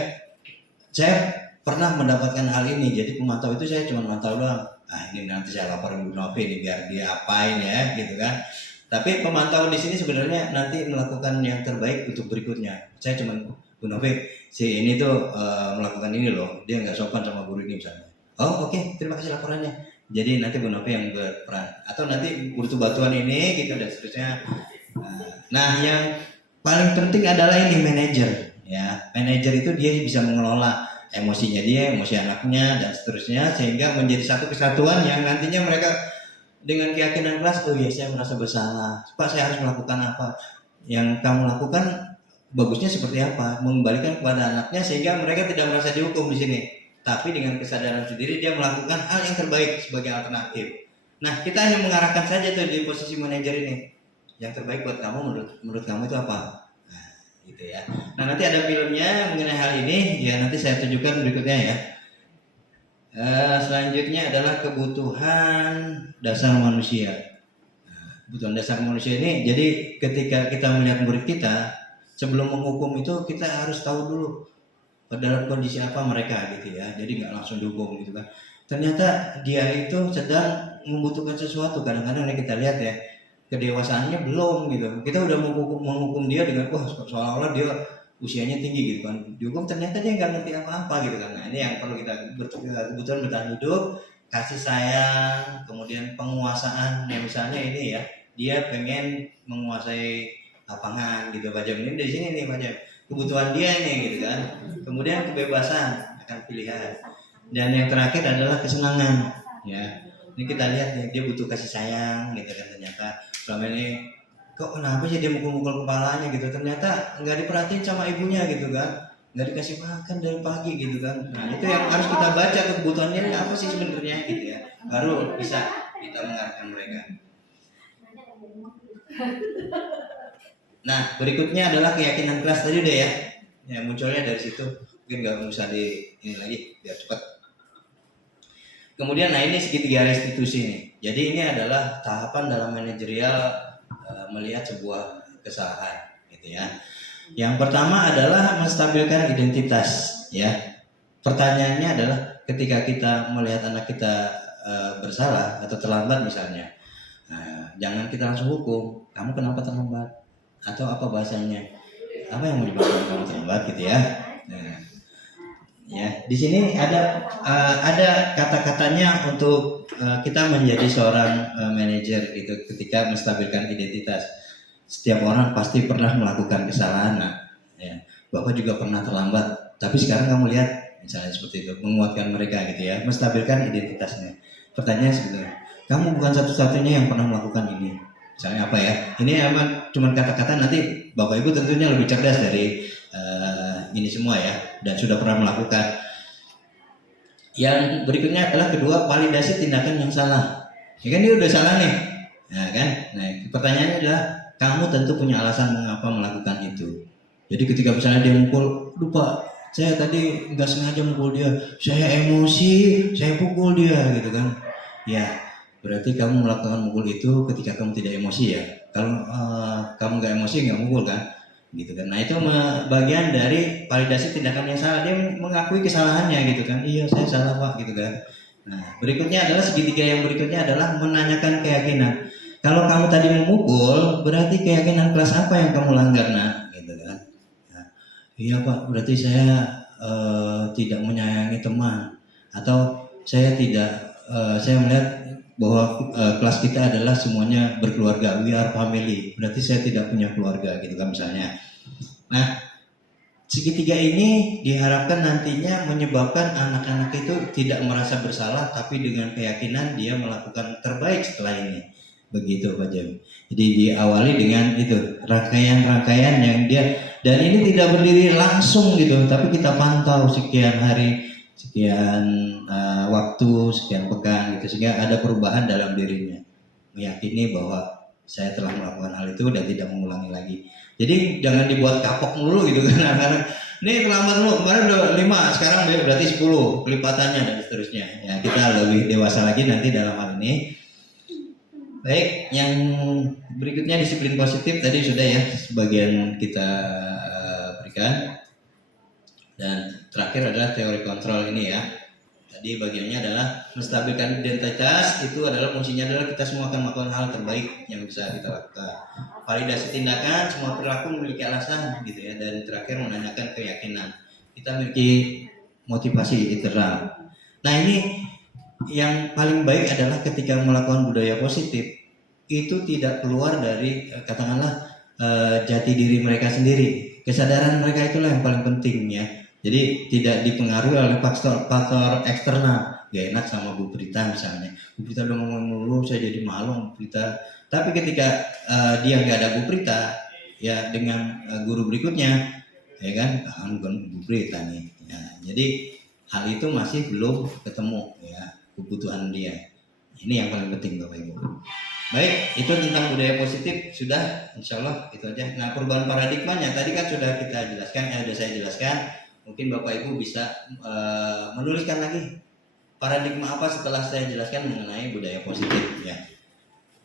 saya pernah mendapatkan hal ini. Jadi pemantau itu saya cuma mantau doang. Ini nanti saya laporin Bu Novi ini biar dia apain ya gitu kan. Tapi pemantau di sini sebenarnya nanti melakukan yang terbaik untuk berikutnya. Saya cuma Bu Novi si ini tuh melakukan ini loh, dia nggak sopan sama guru ini misalnya. Oh oke, terima kasih laporannya. Jadi nanti Bu Novi yang berperan atau nanti butuh bantuan ini gitu dan seterusnya. Nah yang paling penting adalah ini manajer ya. Manajer itu dia bisa mengelola emosinya dia, emosi anaknya dan seterusnya sehingga menjadi satu kesatuan yang nantinya mereka dengan keyakinan kelas, oh ya saya merasa bersalah, Pak saya harus melakukan apa, yang kamu lakukan bagusnya seperti apa, mengembalikan kepada anaknya sehingga mereka tidak merasa dihukum di sini, tapi dengan kesadaran sendiri dia melakukan hal yang terbaik sebagai alternatif. Nah kita hanya mengarahkan saja tuh di posisi manajer ini. yang terbaik buat kamu menurut kamu itu apa? Nah, gitu ya. Nah, nanti ada filmnya mengenai hal ini, ya nanti saya tunjukkan berikutnya ya. Selanjutnya adalah kebutuhan dasar manusia. Nah, kebutuhan dasar manusia ini, jadi ketika kita melihat murid kita, sebelum menghukum itu kita harus tahu dulu dalam kondisi apa mereka gitu ya. Jadi nggak langsung dihukum gitu kan. Ternyata dia itu sedang membutuhkan sesuatu. Kadang-kadang kita lihat ya, kedewasaannya belum gitu. Kita udah menghukum dia dengan seolah-olah dia usianya tinggi gitu kan. Dihukum ternyata dia nggak ngerti apa-apa gitu kan. Nah, ini yang perlu kita kebutuhan bertahan hidup, kasih sayang, kemudian penguasaan. Ya misalnya ini ya, dia pengen menguasai lapangan gitu Pak Jam. Ini di sini nih Pak Jam. Kebutuhan dia ini gitu kan. Kemudian kebebasan akan pilihan. Dan yang terakhir adalah kesenangan ya. Ini kita lihat ya, dia butuh kasih sayang gitu kan. Ternyata selama ini kok kenapa sih dia mukul-mukul kepalanya gitu, ternyata nggak diperhatiin sama ibunya gitu kan, nggak dikasih makan dari pagi gitu kan. Nah itu yang harus kita baca, kebutuhannya apa sih sebenarnya gitu ya, baru bisa kita mengarahkan mereka. Nah berikutnya adalah keyakinan keras tadi udah ya munculnya dari situ, mungkin nggak usah di ini lagi biar cepat. Kemudian nah ini segitiga restitusi nih, jadi ini adalah tahapan dalam manajerial melihat sebuah kesalahan gitu ya. Yang pertama adalah menstabilkan identitas ya. Pertanyaannya adalah ketika kita melihat anak kita bersalah atau terlambat misalnya, jangan kita langsung hukum, kamu kenapa terlambat atau apa bahasanya, apa yang menyebabkan kamu terlambat gitu ya. Nah, ya di sini ada kata-katanya untuk kita menjadi seorang manajer gitu ketika menstabilkan identitas. Setiap orang pasti pernah melakukan kesalahan, ya. Bapak juga pernah terlambat, tapi sekarang kamu lihat misalnya seperti itu, menguatkan mereka gitu ya, menstabilkan identitasnya. Pertanyaan sebetulnya, kamu bukan satu-satunya yang pernah melakukan ini. Misalnya apa ya? Ini emang cuma kata-kata, nanti Bapak Ibu tentunya lebih cerdas dari ini semua ya, dan sudah pernah melakukan. Yang berikutnya adalah kedua, validasi tindakan yang salah. Ya kan dia udah salah nih, nah kan? Nah pertanyaannya adalah kamu tentu punya alasan mengapa melakukan itu. Jadi ketika misalnya dia mukul, lupa, saya tadi nggak sengaja mukul dia, saya emosi, saya pukul dia gitu kan? Ya berarti kamu melakukan mukul itu ketika kamu tidak emosi ya. Kalau kamu nggak emosi nggak mukul kan? Gitu kan. Nah itu bagian dari validasi tindakan yang salah, dia mengakui kesalahannya gitu kan, iya saya salah Pak gitu kan. Nah berikutnya adalah segitiga yang berikutnya adalah menanyakan keyakinan. Kalau kamu tadi memukul, berarti keyakinan kelas apa yang kamu langgar nak gitu kan. Nah, iya Pak, berarti saya tidak menyayangi teman, atau saya melihat bahwa kelas kita adalah semuanya berkeluarga, we are family, berarti saya tidak punya keluarga gitu kan misalnya. Nah segitiga ini diharapkan nantinya menyebabkan anak-anak itu tidak merasa bersalah, tapi dengan keyakinan dia melakukan terbaik setelah ini, begitu Pak Jam. Jadi diawali dengan itu rangkaian-rangkaian yang dia, dan ini tidak berdiri langsung gitu, tapi kita pantau sekian hari, sekian waktu, sekian pekan gitu, sehingga ada perubahan dalam dirinya, meyakini bahwa saya telah melakukan hal itu dan tidak mengulangi lagi. Jadi jangan dibuat kapok mulu gitu kan anak-anak. Ini terlambat dulu, kemarin udah 5, sekarang berarti 10 kelipatannya dan seterusnya. Ya kita lebih dewasa lagi nanti dalam hal ini. Baik, yang berikutnya disiplin positif tadi sudah ya sebagian kita berikan. Dan terakhir adalah teori kontrol ini ya. Tadi bagiannya adalah menstabilkan identitas, itu adalah fungsinya adalah kita semua akan melakukan hal terbaik yang bisa kita lakukan. Validasi tindakan, semua perilaku memiliki alasan gitu ya. Dan terakhir menanyakan keyakinan. Kita memiliki motivasi internal. Nah ini yang paling baik adalah ketika melakukan budaya positif itu tidak keluar dari katakanlah jati diri mereka sendiri. Kesadaran mereka itulah yang paling penting ya. Jadi tidak dipengaruhi oleh faktor eksternal. Gak enak sama Bu Prita misalnya. Bu Prita udah ngomong dulu, saya jadi malu sama Bu Prita. Tapi ketika dia nggak ada Bu Prita, ya dengan guru berikutnya, ya kan, bukan Bu Prita nih. Ya, jadi hal itu masih belum ketemu ya kebutuhan dia. Ini yang paling penting Bapak Ibu. Baik, itu tentang budaya positif sudah, insya Allah itu aja. Nah, perubahan paradigmanya tadi kan sudah kita jelaskan, sudah saya jelaskan. Mungkin Bapak Ibu bisa menuliskan lagi paradigma apa setelah saya jelaskan mengenai budaya positif ya.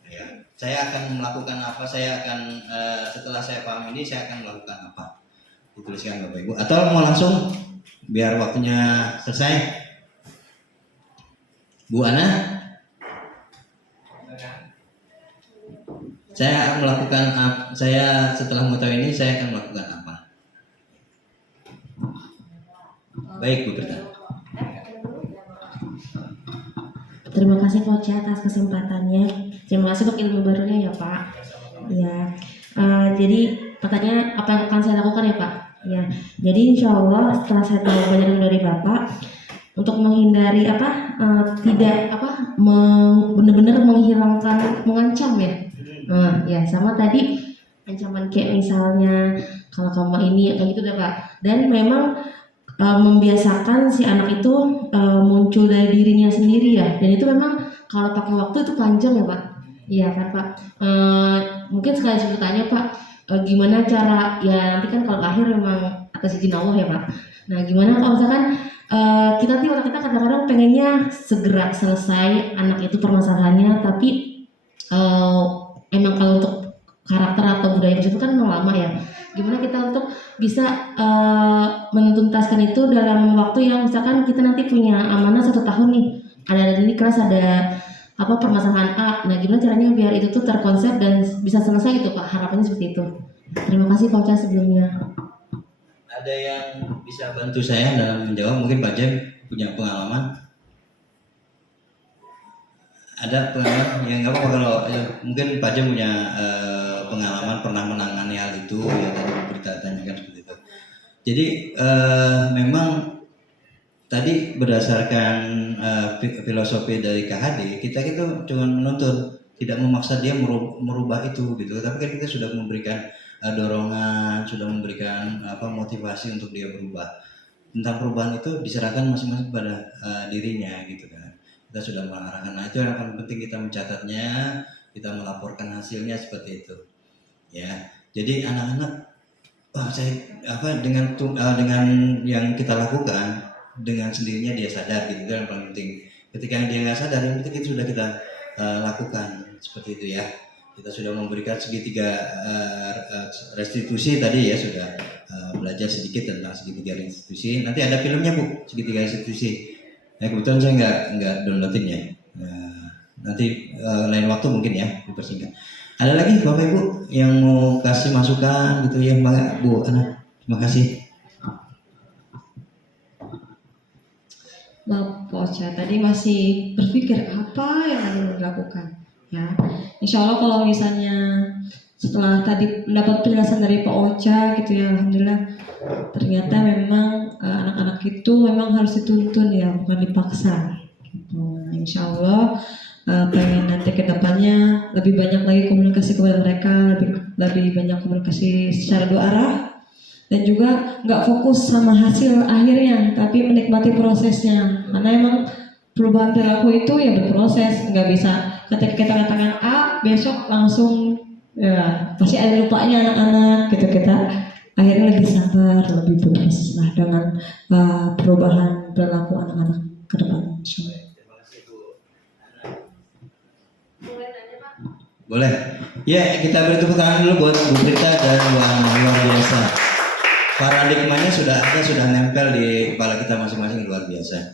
Ya, saya akan melakukan apa? Saya akan setelah saya paham ini saya akan melakukan apa? Dituliskan Bapak Ibu. Atau mau langsung biar waktunya selesai. Bu Ana? Saya melakukan saya setelah mengetahui ini saya akan melakukan apa? Baik, Bu Kerta. Terima kasih Pak Ocha atas kesempatannya. Terima kasih untuk ilmu barunya ya Pak. Ya, jadi pertanyaan apa yang akan saya lakukan ya Pak? Ya, jadi insya Allah setelah saya tahu banyak dari Bapak, untuk menghindari benar-benar menghilangkan, mengancam ya. Ya sama tadi ancaman kayak misalnya kalau kamu ini kayak gitu deh Pak. Dan memang membiasakan si anak itu muncul dari dirinya sendiri ya. Dan itu memang kalau pakai waktu itu panjang ya Pak. Iya kan Pak. Mungkin sekali saya tanya Pak, gimana cara ya nanti kan kalau lahir memang atas izin Allah ya Pak. Nah gimana kalau misalkan kita kadang-kadang pengennya segera selesai anak itu permasalahannya, tapi emang kalau untuk karakter atau budaya itu kan memang lama ya. Gimana kita untuk bisa menuntaskan itu dalam waktu yang misalkan kita nanti punya amanah 1 tahun nih, ada ini kelas ada permasalahan A. Nah gimana caranya biar itu tuh terkonsep dan bisa selesai itu Pak, harapannya seperti itu. Terima kasih Pak Ocha sebelumnya. Ada yang bisa bantu saya dalam menjawab? Mungkin Pak Jem punya pengalaman. Ada pengalaman yang nggak apa-apa kalau ya, mungkin Pak Jem punya pengalaman pernah menangani hal itu ya, tadi berita tanyakan seperti itu. Jadi memang tadi berdasarkan filosofi dari KHD kita itu cuma menuntut, tidak memaksa dia merubah itu gitu, tapi kan kita sudah memberikan dorongan, sudah memberikan motivasi untuk dia berubah. Tentang perubahan itu diserahkan masing-masing pada dirinya gitu kan. Kita sudah mengarahkan. Nah itu yang paling penting, kita mencatatnya, kita melaporkan hasilnya seperti itu. Ya, jadi anak-anak, dengan yang kita lakukan, dengan sendirinya dia sadar gitu, itu yang paling penting. Ketika dia nggak sadar, yang penting itu sudah kita lakukan seperti itu ya. Kita sudah memberikan segitiga restitusi tadi ya, sudah belajar sedikit tentang segitiga restitusi. Nanti ada filmnya Bu, segitiga restitusi. Ya kebetulan saya nggak downloadin ya. Nanti lain waktu mungkin ya dipersingkat. Ada lagi Bapak Ibu yang mau kasih masukan gitu ya, Bu Ana? Terima kasih. Bapak Ocha tadi masih berpikir apa yang akan dilakukan. Ya, insya Allah kalau misalnya setelah tadi mendapat penjelasan dari Pak Ocha gitu ya, alhamdulillah ternyata memang anak-anak itu memang harus dituntun ya, bukan dipaksa. Gitu. Insya Allah pengen nanti kedepannya lebih banyak lagi komunikasi kepada mereka, lebih banyak komunikasi secara dua arah, dan juga nggak fokus sama hasil akhirnya, tapi menikmati prosesnya. Karena emang perubahan perilaku itu ya berproses, nggak bisa ketika kita katakan A besok langsung ya pasti ada lupanya anak-anak gitu. Kita akhirnya lebih sabar, lebih berproses lah dengan perubahan perilaku anak-anak ke depan. Terima kasih Bu Ana. Boleh. Ya, kita beri tepuk tangan dulu buat Bu Prita dan Bu Ana, luar biasa. Paradigmanya sudah ada, sudah nempel di kepala kita masing-masing, luar biasa.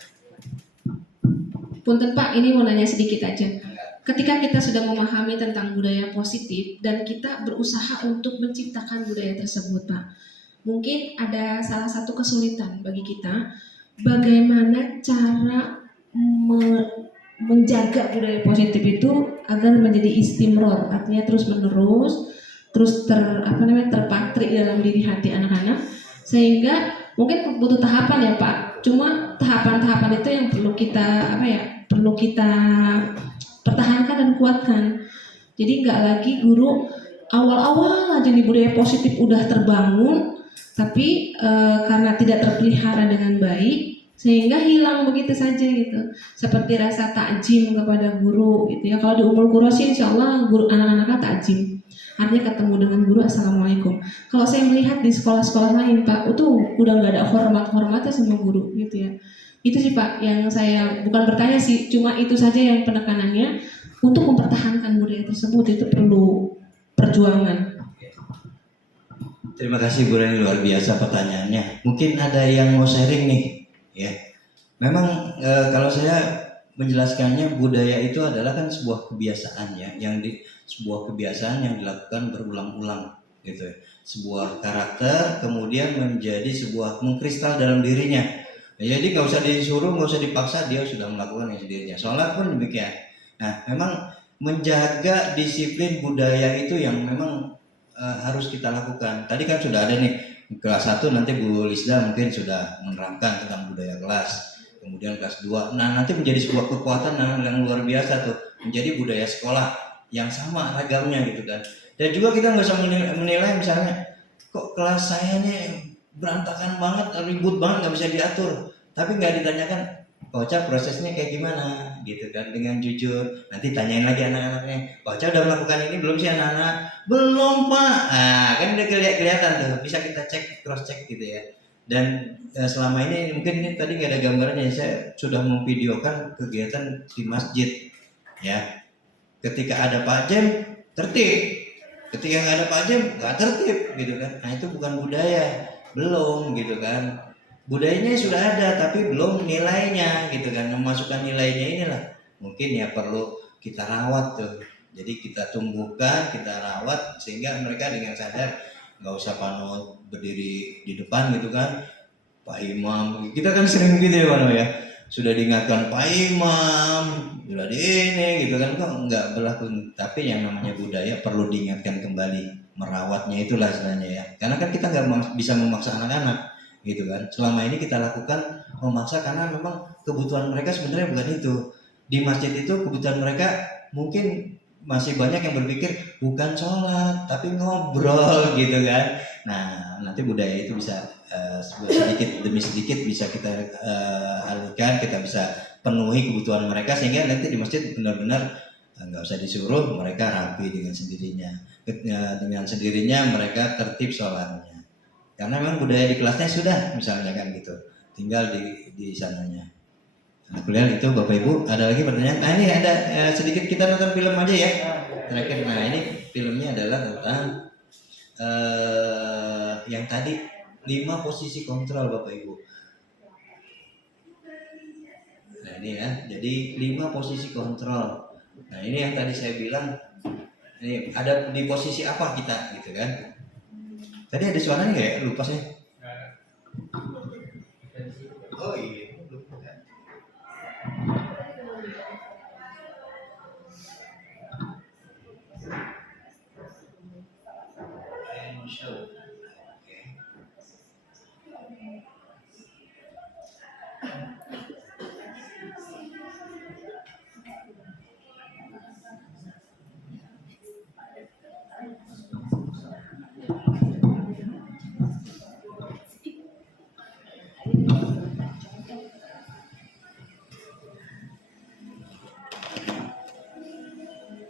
Punten Pak, ini mau nanya sedikit aja. Ketika kita sudah memahami tentang budaya positif dan kita berusaha untuk menciptakan budaya tersebut, Pak, mungkin ada salah satu kesulitan bagi kita, bagaimana cara menjaga budaya positif itu agar menjadi istimror, artinya terus menerus, terus terpatri dalam diri hati anak-anak, sehingga mungkin butuh tahapan ya Pak. Cuma tahapan-tahapan itu yang perlu kita pertahankan dan kuatkan. Jadi nggak lagi guru awal-awal aja di budaya positif udah terbangun, tapi karena tidak terpelihara dengan baik, sehingga hilang begitu saja gitu. Seperti rasa takjim kepada guru gitu ya. Kalau di Ummul Qura sih insya Allah guru anak-anaknya takjim, artinya ketemu dengan guru assalamualaikum. Kalau saya melihat di sekolah-sekolah lain Pak, itu udah nggak ada hormat-hormatnya sama guru gitu ya. Itu sih Pak yang saya bukan bertanya sih, cuma itu saja yang penekanannya untuk mempertahankan budaya tersebut itu perlu perjuangan. Terima kasih Bu Reni, luar biasa pertanyaannya. Mungkin ada yang mau sharing nih, ya. Memang kalau saya menjelaskannya, budaya itu adalah kan sebuah kebiasaan ya, sebuah kebiasaan yang dilakukan berulang-ulang gitu ya. Sebuah karakter kemudian menjadi sebuah mengkristal dalam dirinya. Jadi nggak usah disuruh, nggak usah dipaksa, dia sudah melakukan yang sendirinya. Sholat pun demikian. Nah, memang menjaga disiplin budaya itu yang memang harus kita lakukan. Tadi kan sudah ada nih kelas 1 nanti Bu Lisda mungkin sudah menerapkan tentang budaya kelas. Kemudian kelas 2, nah nanti menjadi sebuah kekuatan yang luar biasa tuh, menjadi budaya sekolah yang sama ragamnya gitu kan. Dan juga kita nggak usah menilai misalnya, kok kelas saya nih berantakan banget, ribut banget, nggak bisa diatur. Tapi nggak ditanyakan, Pak Ocha prosesnya kayak gimana gitu kan, dengan jujur. Nanti tanyain lagi anak-anaknya, Pak Ocha udah melakukan ini belum sih anak-anak? Belum Pak. Nah kan udah kelihatan tuh, bisa kita cek, cross check gitu ya. Dan selama ini mungkin ini tadi nggak ada gambarnya, saya sudah memvideokan kegiatan di masjid ya. Ketika ada Pak Jem tertib, ketika nggak ada Pak Jem nggak tertib gitu kan. Nah itu bukan budaya, belum gitu kan. Budayanya sudah ada tapi belum nilainya gitu kan. Memasukkan nilainya inilah mungkin ya perlu kita rawat tuh. Jadi kita tumbuhkan, kita rawat sehingga mereka dengan sadar nggak usah panut berdiri di depan gitu kan, Pak Imam. Kita kan sering gitu ya Pak ya. Sudah diingatkan Pak Imam, sudah di ini gitu kan, kok nggak berlaku. Tapi yang namanya budaya perlu diingatkan kembali, merawatnya itulah istilahnya ya. Karena kan kita nggak bisa memaksa anak-anak gitu kan. Selama ini kita lakukan memaksa karena memang kebutuhan mereka sebenarnya bukan itu. Di masjid itu kebutuhan mereka mungkin masih banyak yang berpikir bukan sholat tapi ngobrol gitu kan. Nah nanti budaya itu bisa sedikit demi sedikit bisa kita alihkan, kita bisa penuhi kebutuhan mereka sehingga nanti di masjid benar-benar nggak usah disuruh, mereka rapi dengan sendirinya. Dengan sendirinya mereka tertib sholatnya karena memang budaya di kelasnya sudah misalnya kan gitu, tinggal di sananya. Nah, kuliah itu Bapak Ibu, ada lagi pertanyaan? Nah ini ada sedikit kita nonton film aja ya terakhir. Nah ini filmnya adalah tentang yang tadi 5 posisi kontrol Bapak Ibu. Nah ini ya, jadi 5 posisi kontrol. Nah ini yang tadi saya bilang, ini ada di posisi apa kita gitu kan. Tadi ada suaranya nggak ya? Lupa saya. Oh iya.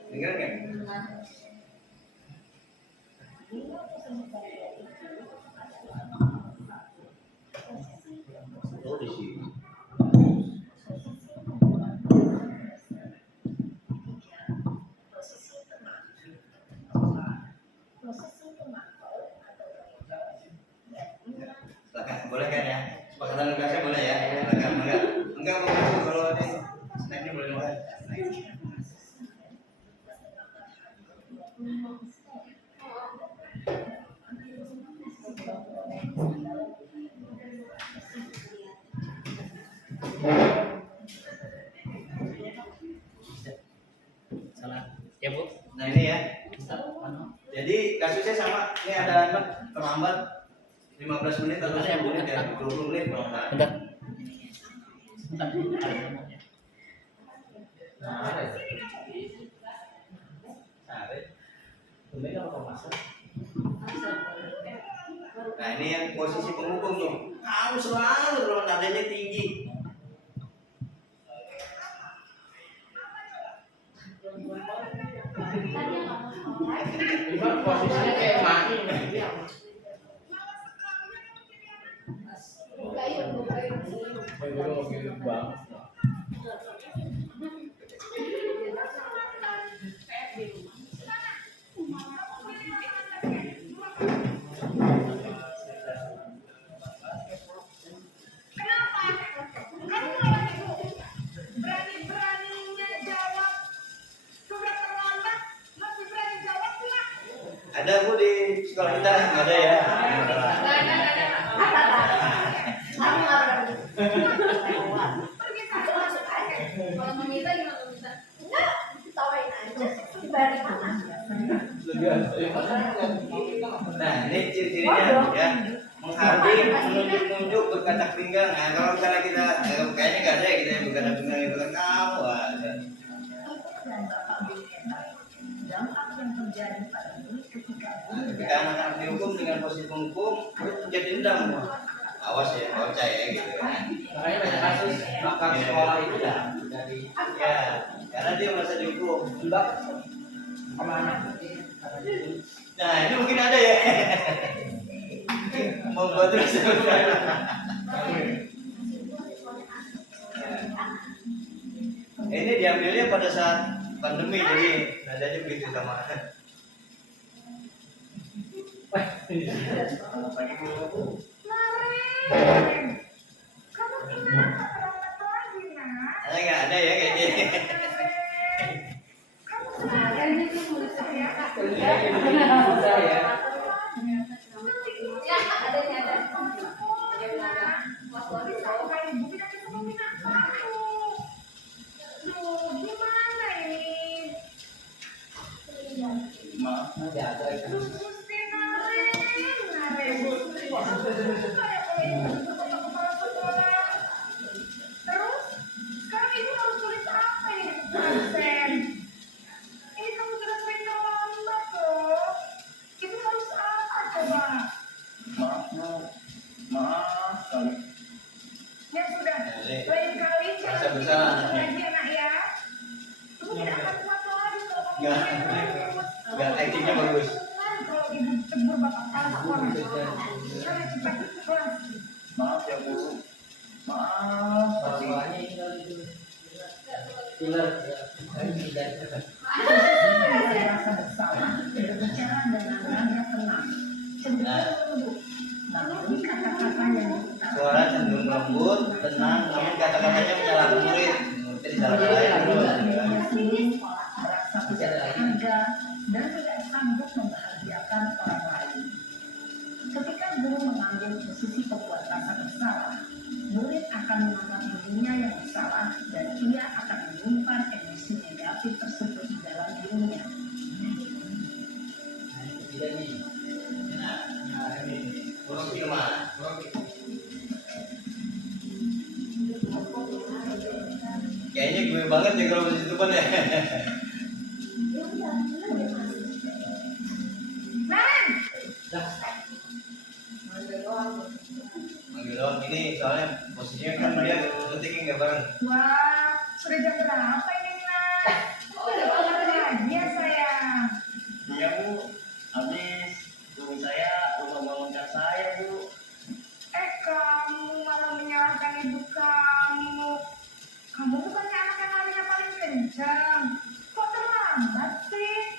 Dengar nggak? Oh di sini. Boleh kan ya? Sepakatan tugasnya boleh ya? Enggak kalau ada snacknya boleh mulai. Ya Bu. Nah ini ya. Jadi kasusnya sama. Ini ada anak terlambat 15 menit atau 10 menit ya, 20 menit kalau nggak. Bentar. Nah ini yang posisi penghubung tuh. Kamu selalu kalau nadanya tinggi. posisinya kayak mati. Ada Bu di sekolah kita, nggak ada ya? Kalau meminta gimana meminta? Enggak, tawain aja. Dibayar di mana? Nah, ini ciri-cirinya ya, menghardik, menunjuk-nunjuk, berkata pinggang. Nah, kalau misalnya kita, kayaknya nggak ada ya kita yang berkata pinggang itu kan kamu ada. Nah, ketika anak-anak dihukum dengan posisi menghukum, itu menjadi dendam. Awas ya, bocah ya gitu kan. Makanya banyak kasus bakar sekolah itu ya dari Ya, karena dia merasa dihukum. sama anak. Nah, ini mungkin ada ya. Membuat terus. Ini diambilnya pada saat pandemi, jadi nadanya begitu sama. Ada nggak ada ya kayak gini? Merasa bersalah anaknya. Nggak actingnya bagus. Maaf ya Bu. Maaf. Killer. Suara cenderung lembut, tenang, namun kata-katanya menyalahkan murid. Muridnya disalah-salahin. Dan tidak sanggup membahagiakan orang lain. Ketika guru mengambil posisi pembuat rasa bersalah, murid akan menganggap dirinya yang bersalah dan ia akan menyimpan emosi negatif tersebut di dalam dirinya. Kurang gimana? Kayaknya gue banget ya kalau posisi depan ya. Manggil doang ini soalnya posisinya kan dia pentingnya nggak bareng. Wah, sudah jam berapa ini, Nak? Udah lagi ya, sayang. Iya Bu, habis suami saya membangunkan saya Bu. Kamu malah menyalahkan ibu kamu. Kamu bukannya anak yang larinya paling kencang. Kok terlambat sih?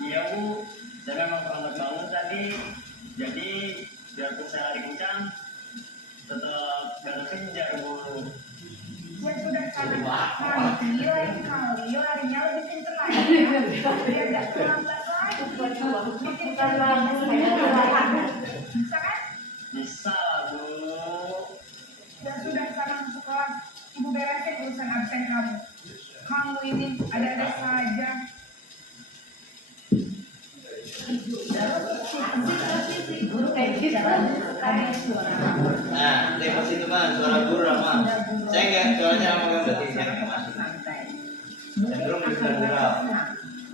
Iya Bu, saya memang terlambat bangun tadi. Jadi biarpun saya lari kencang, tetap banyak kejar Bu. Ya sudah nanti lain kali larinya lebih kencang lagi. Biar gak terlambat lagi. Bikin terlambat bisa kan? Bisa Bu. Ya sudah sana masuk kelas. Ibu beresin urusan absen kamu. Kamu ini ada-ada saja. Guru kayak gitu ada suara. Nah, tema itu kan suara guru ramah. Saya nggak soalnya ramah kan berarti saya nggak masuk. Cenderung lebih natural.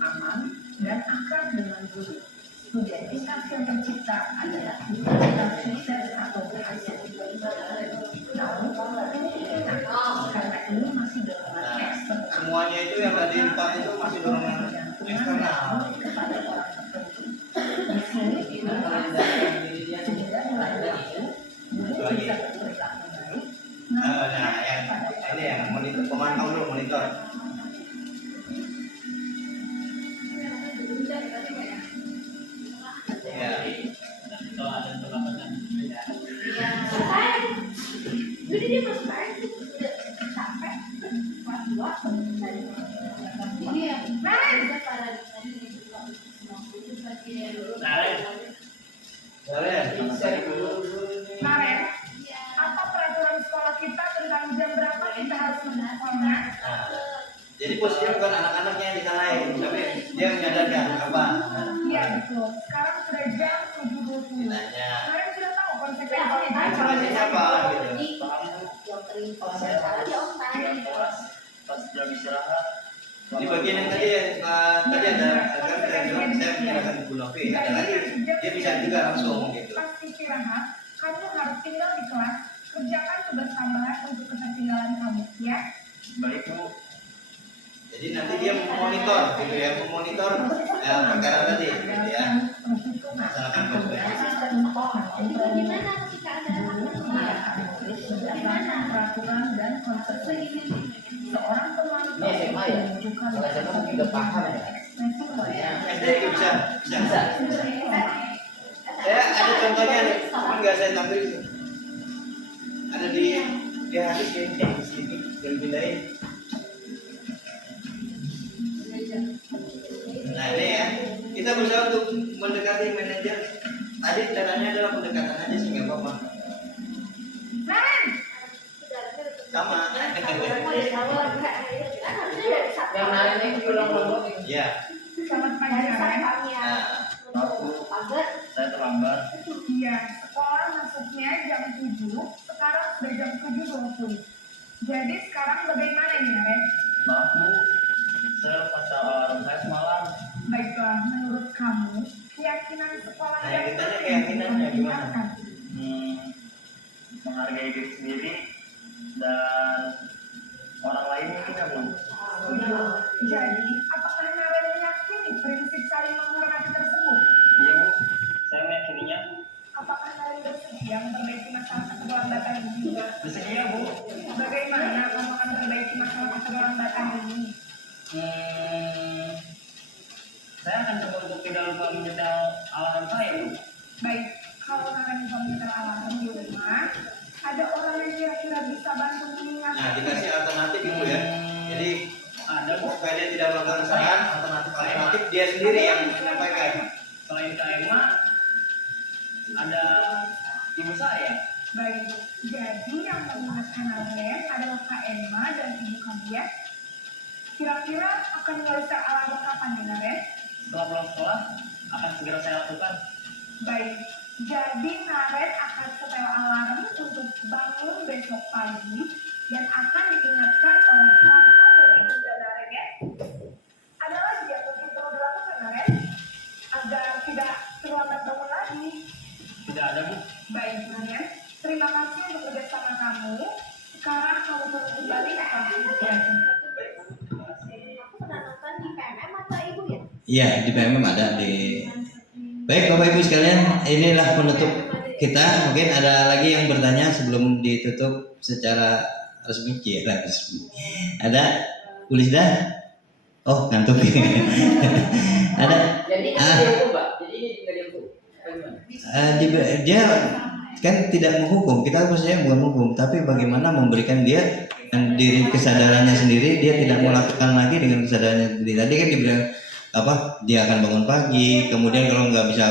Aman dan akrab dengan guru. Identitas yang tercipta adalah identitas sukses atau berhasil. Namun, karena ini masih dorongan Nah, eksternal. semuanya itu yang tadi 4 itu masih dorongan eksternal. Kepada orang tertentu Jadi dia masuk main udah sampai kelas 2 dari iya udah pada Karen, apa peraturan sekolah kita tentang jam berapa kita harus mendatangi? Jadi posisinya bukan anak-anaknya yang disalahin, tapi dia menyadarkan apa. Iya betul. Sekarang sudah jam 7.20. Nanya. Karen sudah tahu konsekuensinya. Konsekuensinya apa? Gitu. Pas jam istirahat Di bagian yang tadi tadi ada kan saya bilang saya menyerahkan buku lopi, ada lagi dia bisa juga langsung gitu. Pas istirahat, kamu harus tinggal di kelas, kerjakan tugas tambahan untuk ketertinggalan kamu, ya. baik Bu. Jadi nanti dia memonitor gitu ya, memonitor perkara tadi gitu ya. Masalahkan konsekuensi. gimana ketika ada Gimana peraturan dan konsekuensi seorang pemantau menunjukkan SD bisa. Saya ada contohnya nih, tapi nggak saya tampil. Ada di hari ini di sini yang pindahin. Nah ini ya, kita berusaha untuk mendekati manajer. Tadi caranya adalah pendekatan aja sih nggak apa-apa. Sama. yang lainnya pulang Ya. selamat pagi Karen. Saya terlambat. Iya, sekolah masuknya jam 7, sekarang sudah jam 7.20. Jadi sekarang bagaimana ini, Karen? Maaf Bu, saya pasang alarm saya semalam. Baiklah, menurut kamu, keyakinan sekolah Nah, yang yang ditanya mana keyakinannya yang gimana? dibenarkan? Menghargai diri sendiri dan orang lain mungkin ya Bu. Jadi, apakah Karen meyakini prinsip saling menghormati tersebut? Iya Bu, saya meyakininya. Apakah Karen bersedia memperbaiki masalah keterlambatan ini? Bersedia Bu. Bagaimana kamu akan memperbaiki masalah keterlambatan ini? Saya akan coba untuk tidak lupa menyetel alarm saya Bu. Baik, kalau Karen bisa menyetel alarm di rumah, ada orang yang kira-kira bisa bantu mengingat. Nah dikasih alternatif gitu ya. Jadi Ada Bu. supaya dia tidak melakukan kesalahan, alternatif dia sendiri yang menyampaikan. Selain Kak Emma, ada ibu saya. Baik, jadi yang mengingatkan Karen adalah Kak Emma dan ibu kamu ya. Kira-kira akan menyelesaikan alarm kapan ya Karen? Setelah pulang sekolah, akan segera saya lakukan. Baik, jadi Karen akan setel alarm untuk bangun besok pagi dan akan diingatkan oleh kakak dan ibu Karen ya. Ada lagi yang mungkin perlu dilakukan Karen agar tidak terlambat bangun lagi. Tidak ada Bu. Baik Karen, terima kasih untuk kerjasama kamu. Sekarang kamu perlu kembali ke kampus ya. aku pernah nonton di PMM atau ibu ya Iya, di PMM ada di. Baik Bapak Ibu sekalian, inilah penutup kita. Mungkin ada lagi yang bertanya sebelum ditutup secara resmi. Ya, resmi. Ada Ulisda? Oh, ngantuk. Ada. Jadi dihukum, Pak. Jadi ini nggak dihukum. Dia kan tidak menghukum. Kita maksudnya bukan menghukum, tapi bagaimana memberikan dia dengan diri kesadarannya sendiri. Dia tidak melakukan lagi dengan kesadarannya sendiri. Tadi kan dibilang dia akan bangun pagi, kemudian kalau nggak bisa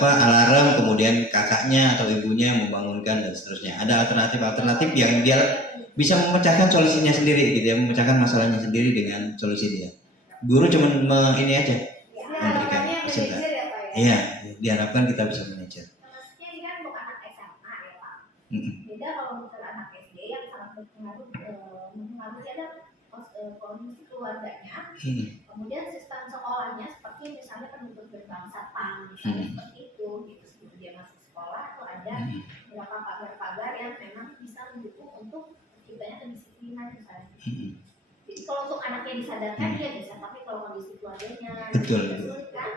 alarm, kemudian kakaknya atau ibunya yang membangunkan dan seterusnya. Ada alternatif yang dia bisa memecahkan solusinya sendiri gitu ya, memecahkan masalahnya sendiri dengan solusi dia. Guru cuma ini aja memberikan fasilitas. Iya, diharapkan kita bisa manajer. maksudnya ini kan bukan anak SMA ya Pak beda kalau misalnya anak SD yang sangat mempengaruhi ada kondisi keluarganya kemudian sistem sekolahnya seperti misalnya penuntut gerbang satpam misalnya seperti itu gitu sebelum dia masuk sekolah tuh ada beberapa pagar-pagar yang memang bisa mendukung untuk terciptanya kedisiplinan misalnya jadi kalau untuk anaknya disadarkan dia bisa tapi kalau kondisi keluarganya Betul. sulit kan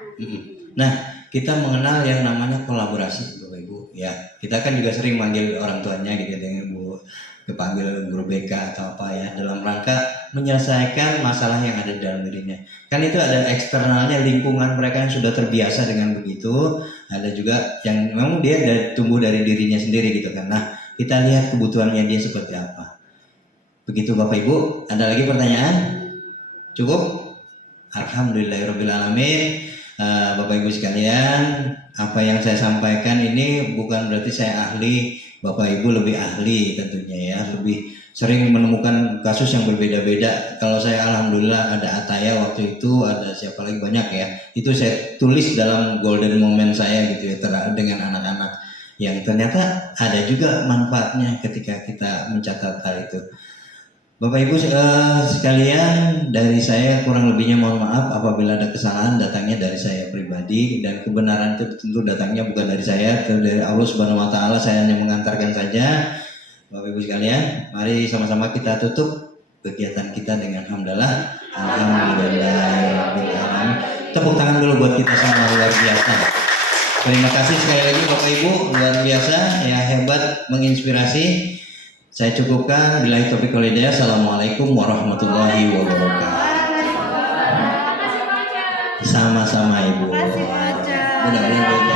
Nah, kita mengenal yang namanya kolaborasi, Bapak Ibu. Ya, kita kan juga sering manggil orang tuanya gitu dengan Bu, dipanggil guru BK atau apa ya, dalam rangka menyelesaikan masalah yang ada di dalam dirinya. Kan itu ada eksternalnya, lingkungan mereka yang sudah terbiasa dengan begitu. Ada juga yang memang dia tumbuh dari dirinya sendiri gitu kan. Nah, Kita lihat kebutuhannya dia seperti apa. Begitu Bapak Ibu. Ada lagi pertanyaan? Cukup? Alhamdulillahirrabbilalamin. Bapak Ibu sekalian, apa yang saya sampaikan ini bukan berarti saya ahli. Bapak Ibu lebih ahli tentunya ya, lebih sering menemukan kasus yang berbeda-beda. Kalau saya alhamdulillah ada Ataya waktu itu, ada siapa lagi banyak ya. Itu saya tulis dalam golden moment saya gitu ya, dengan anak-anak yang ternyata ada juga manfaatnya ketika kita mencatat hal itu. Bapak Ibu sekalian, dari saya kurang lebihnya mohon maaf apabila ada kesalahan datangnya dari saya pribadi, dan kebenaran itu tentu datangnya bukan dari saya, tapi dari Allah Subhanahu wa taala. Saya hanya mengantarkan saja. Bapak Ibu sekalian, mari sama-sama kita tutup kegiatan kita dengan hamdalah. Alhamdulillahirabbil. Tepuk tangan dulu buat kita semua, luar biasa. Terima kasih sekali lagi Bapak Ibu, luar biasa ya, hebat, menginspirasi. Saya cukupkan. Billahi taufiq wal hidayah. Assalamualaikum warahmatullahi wabarakatuh. Sama-sama Ibu. Mudah-mudahan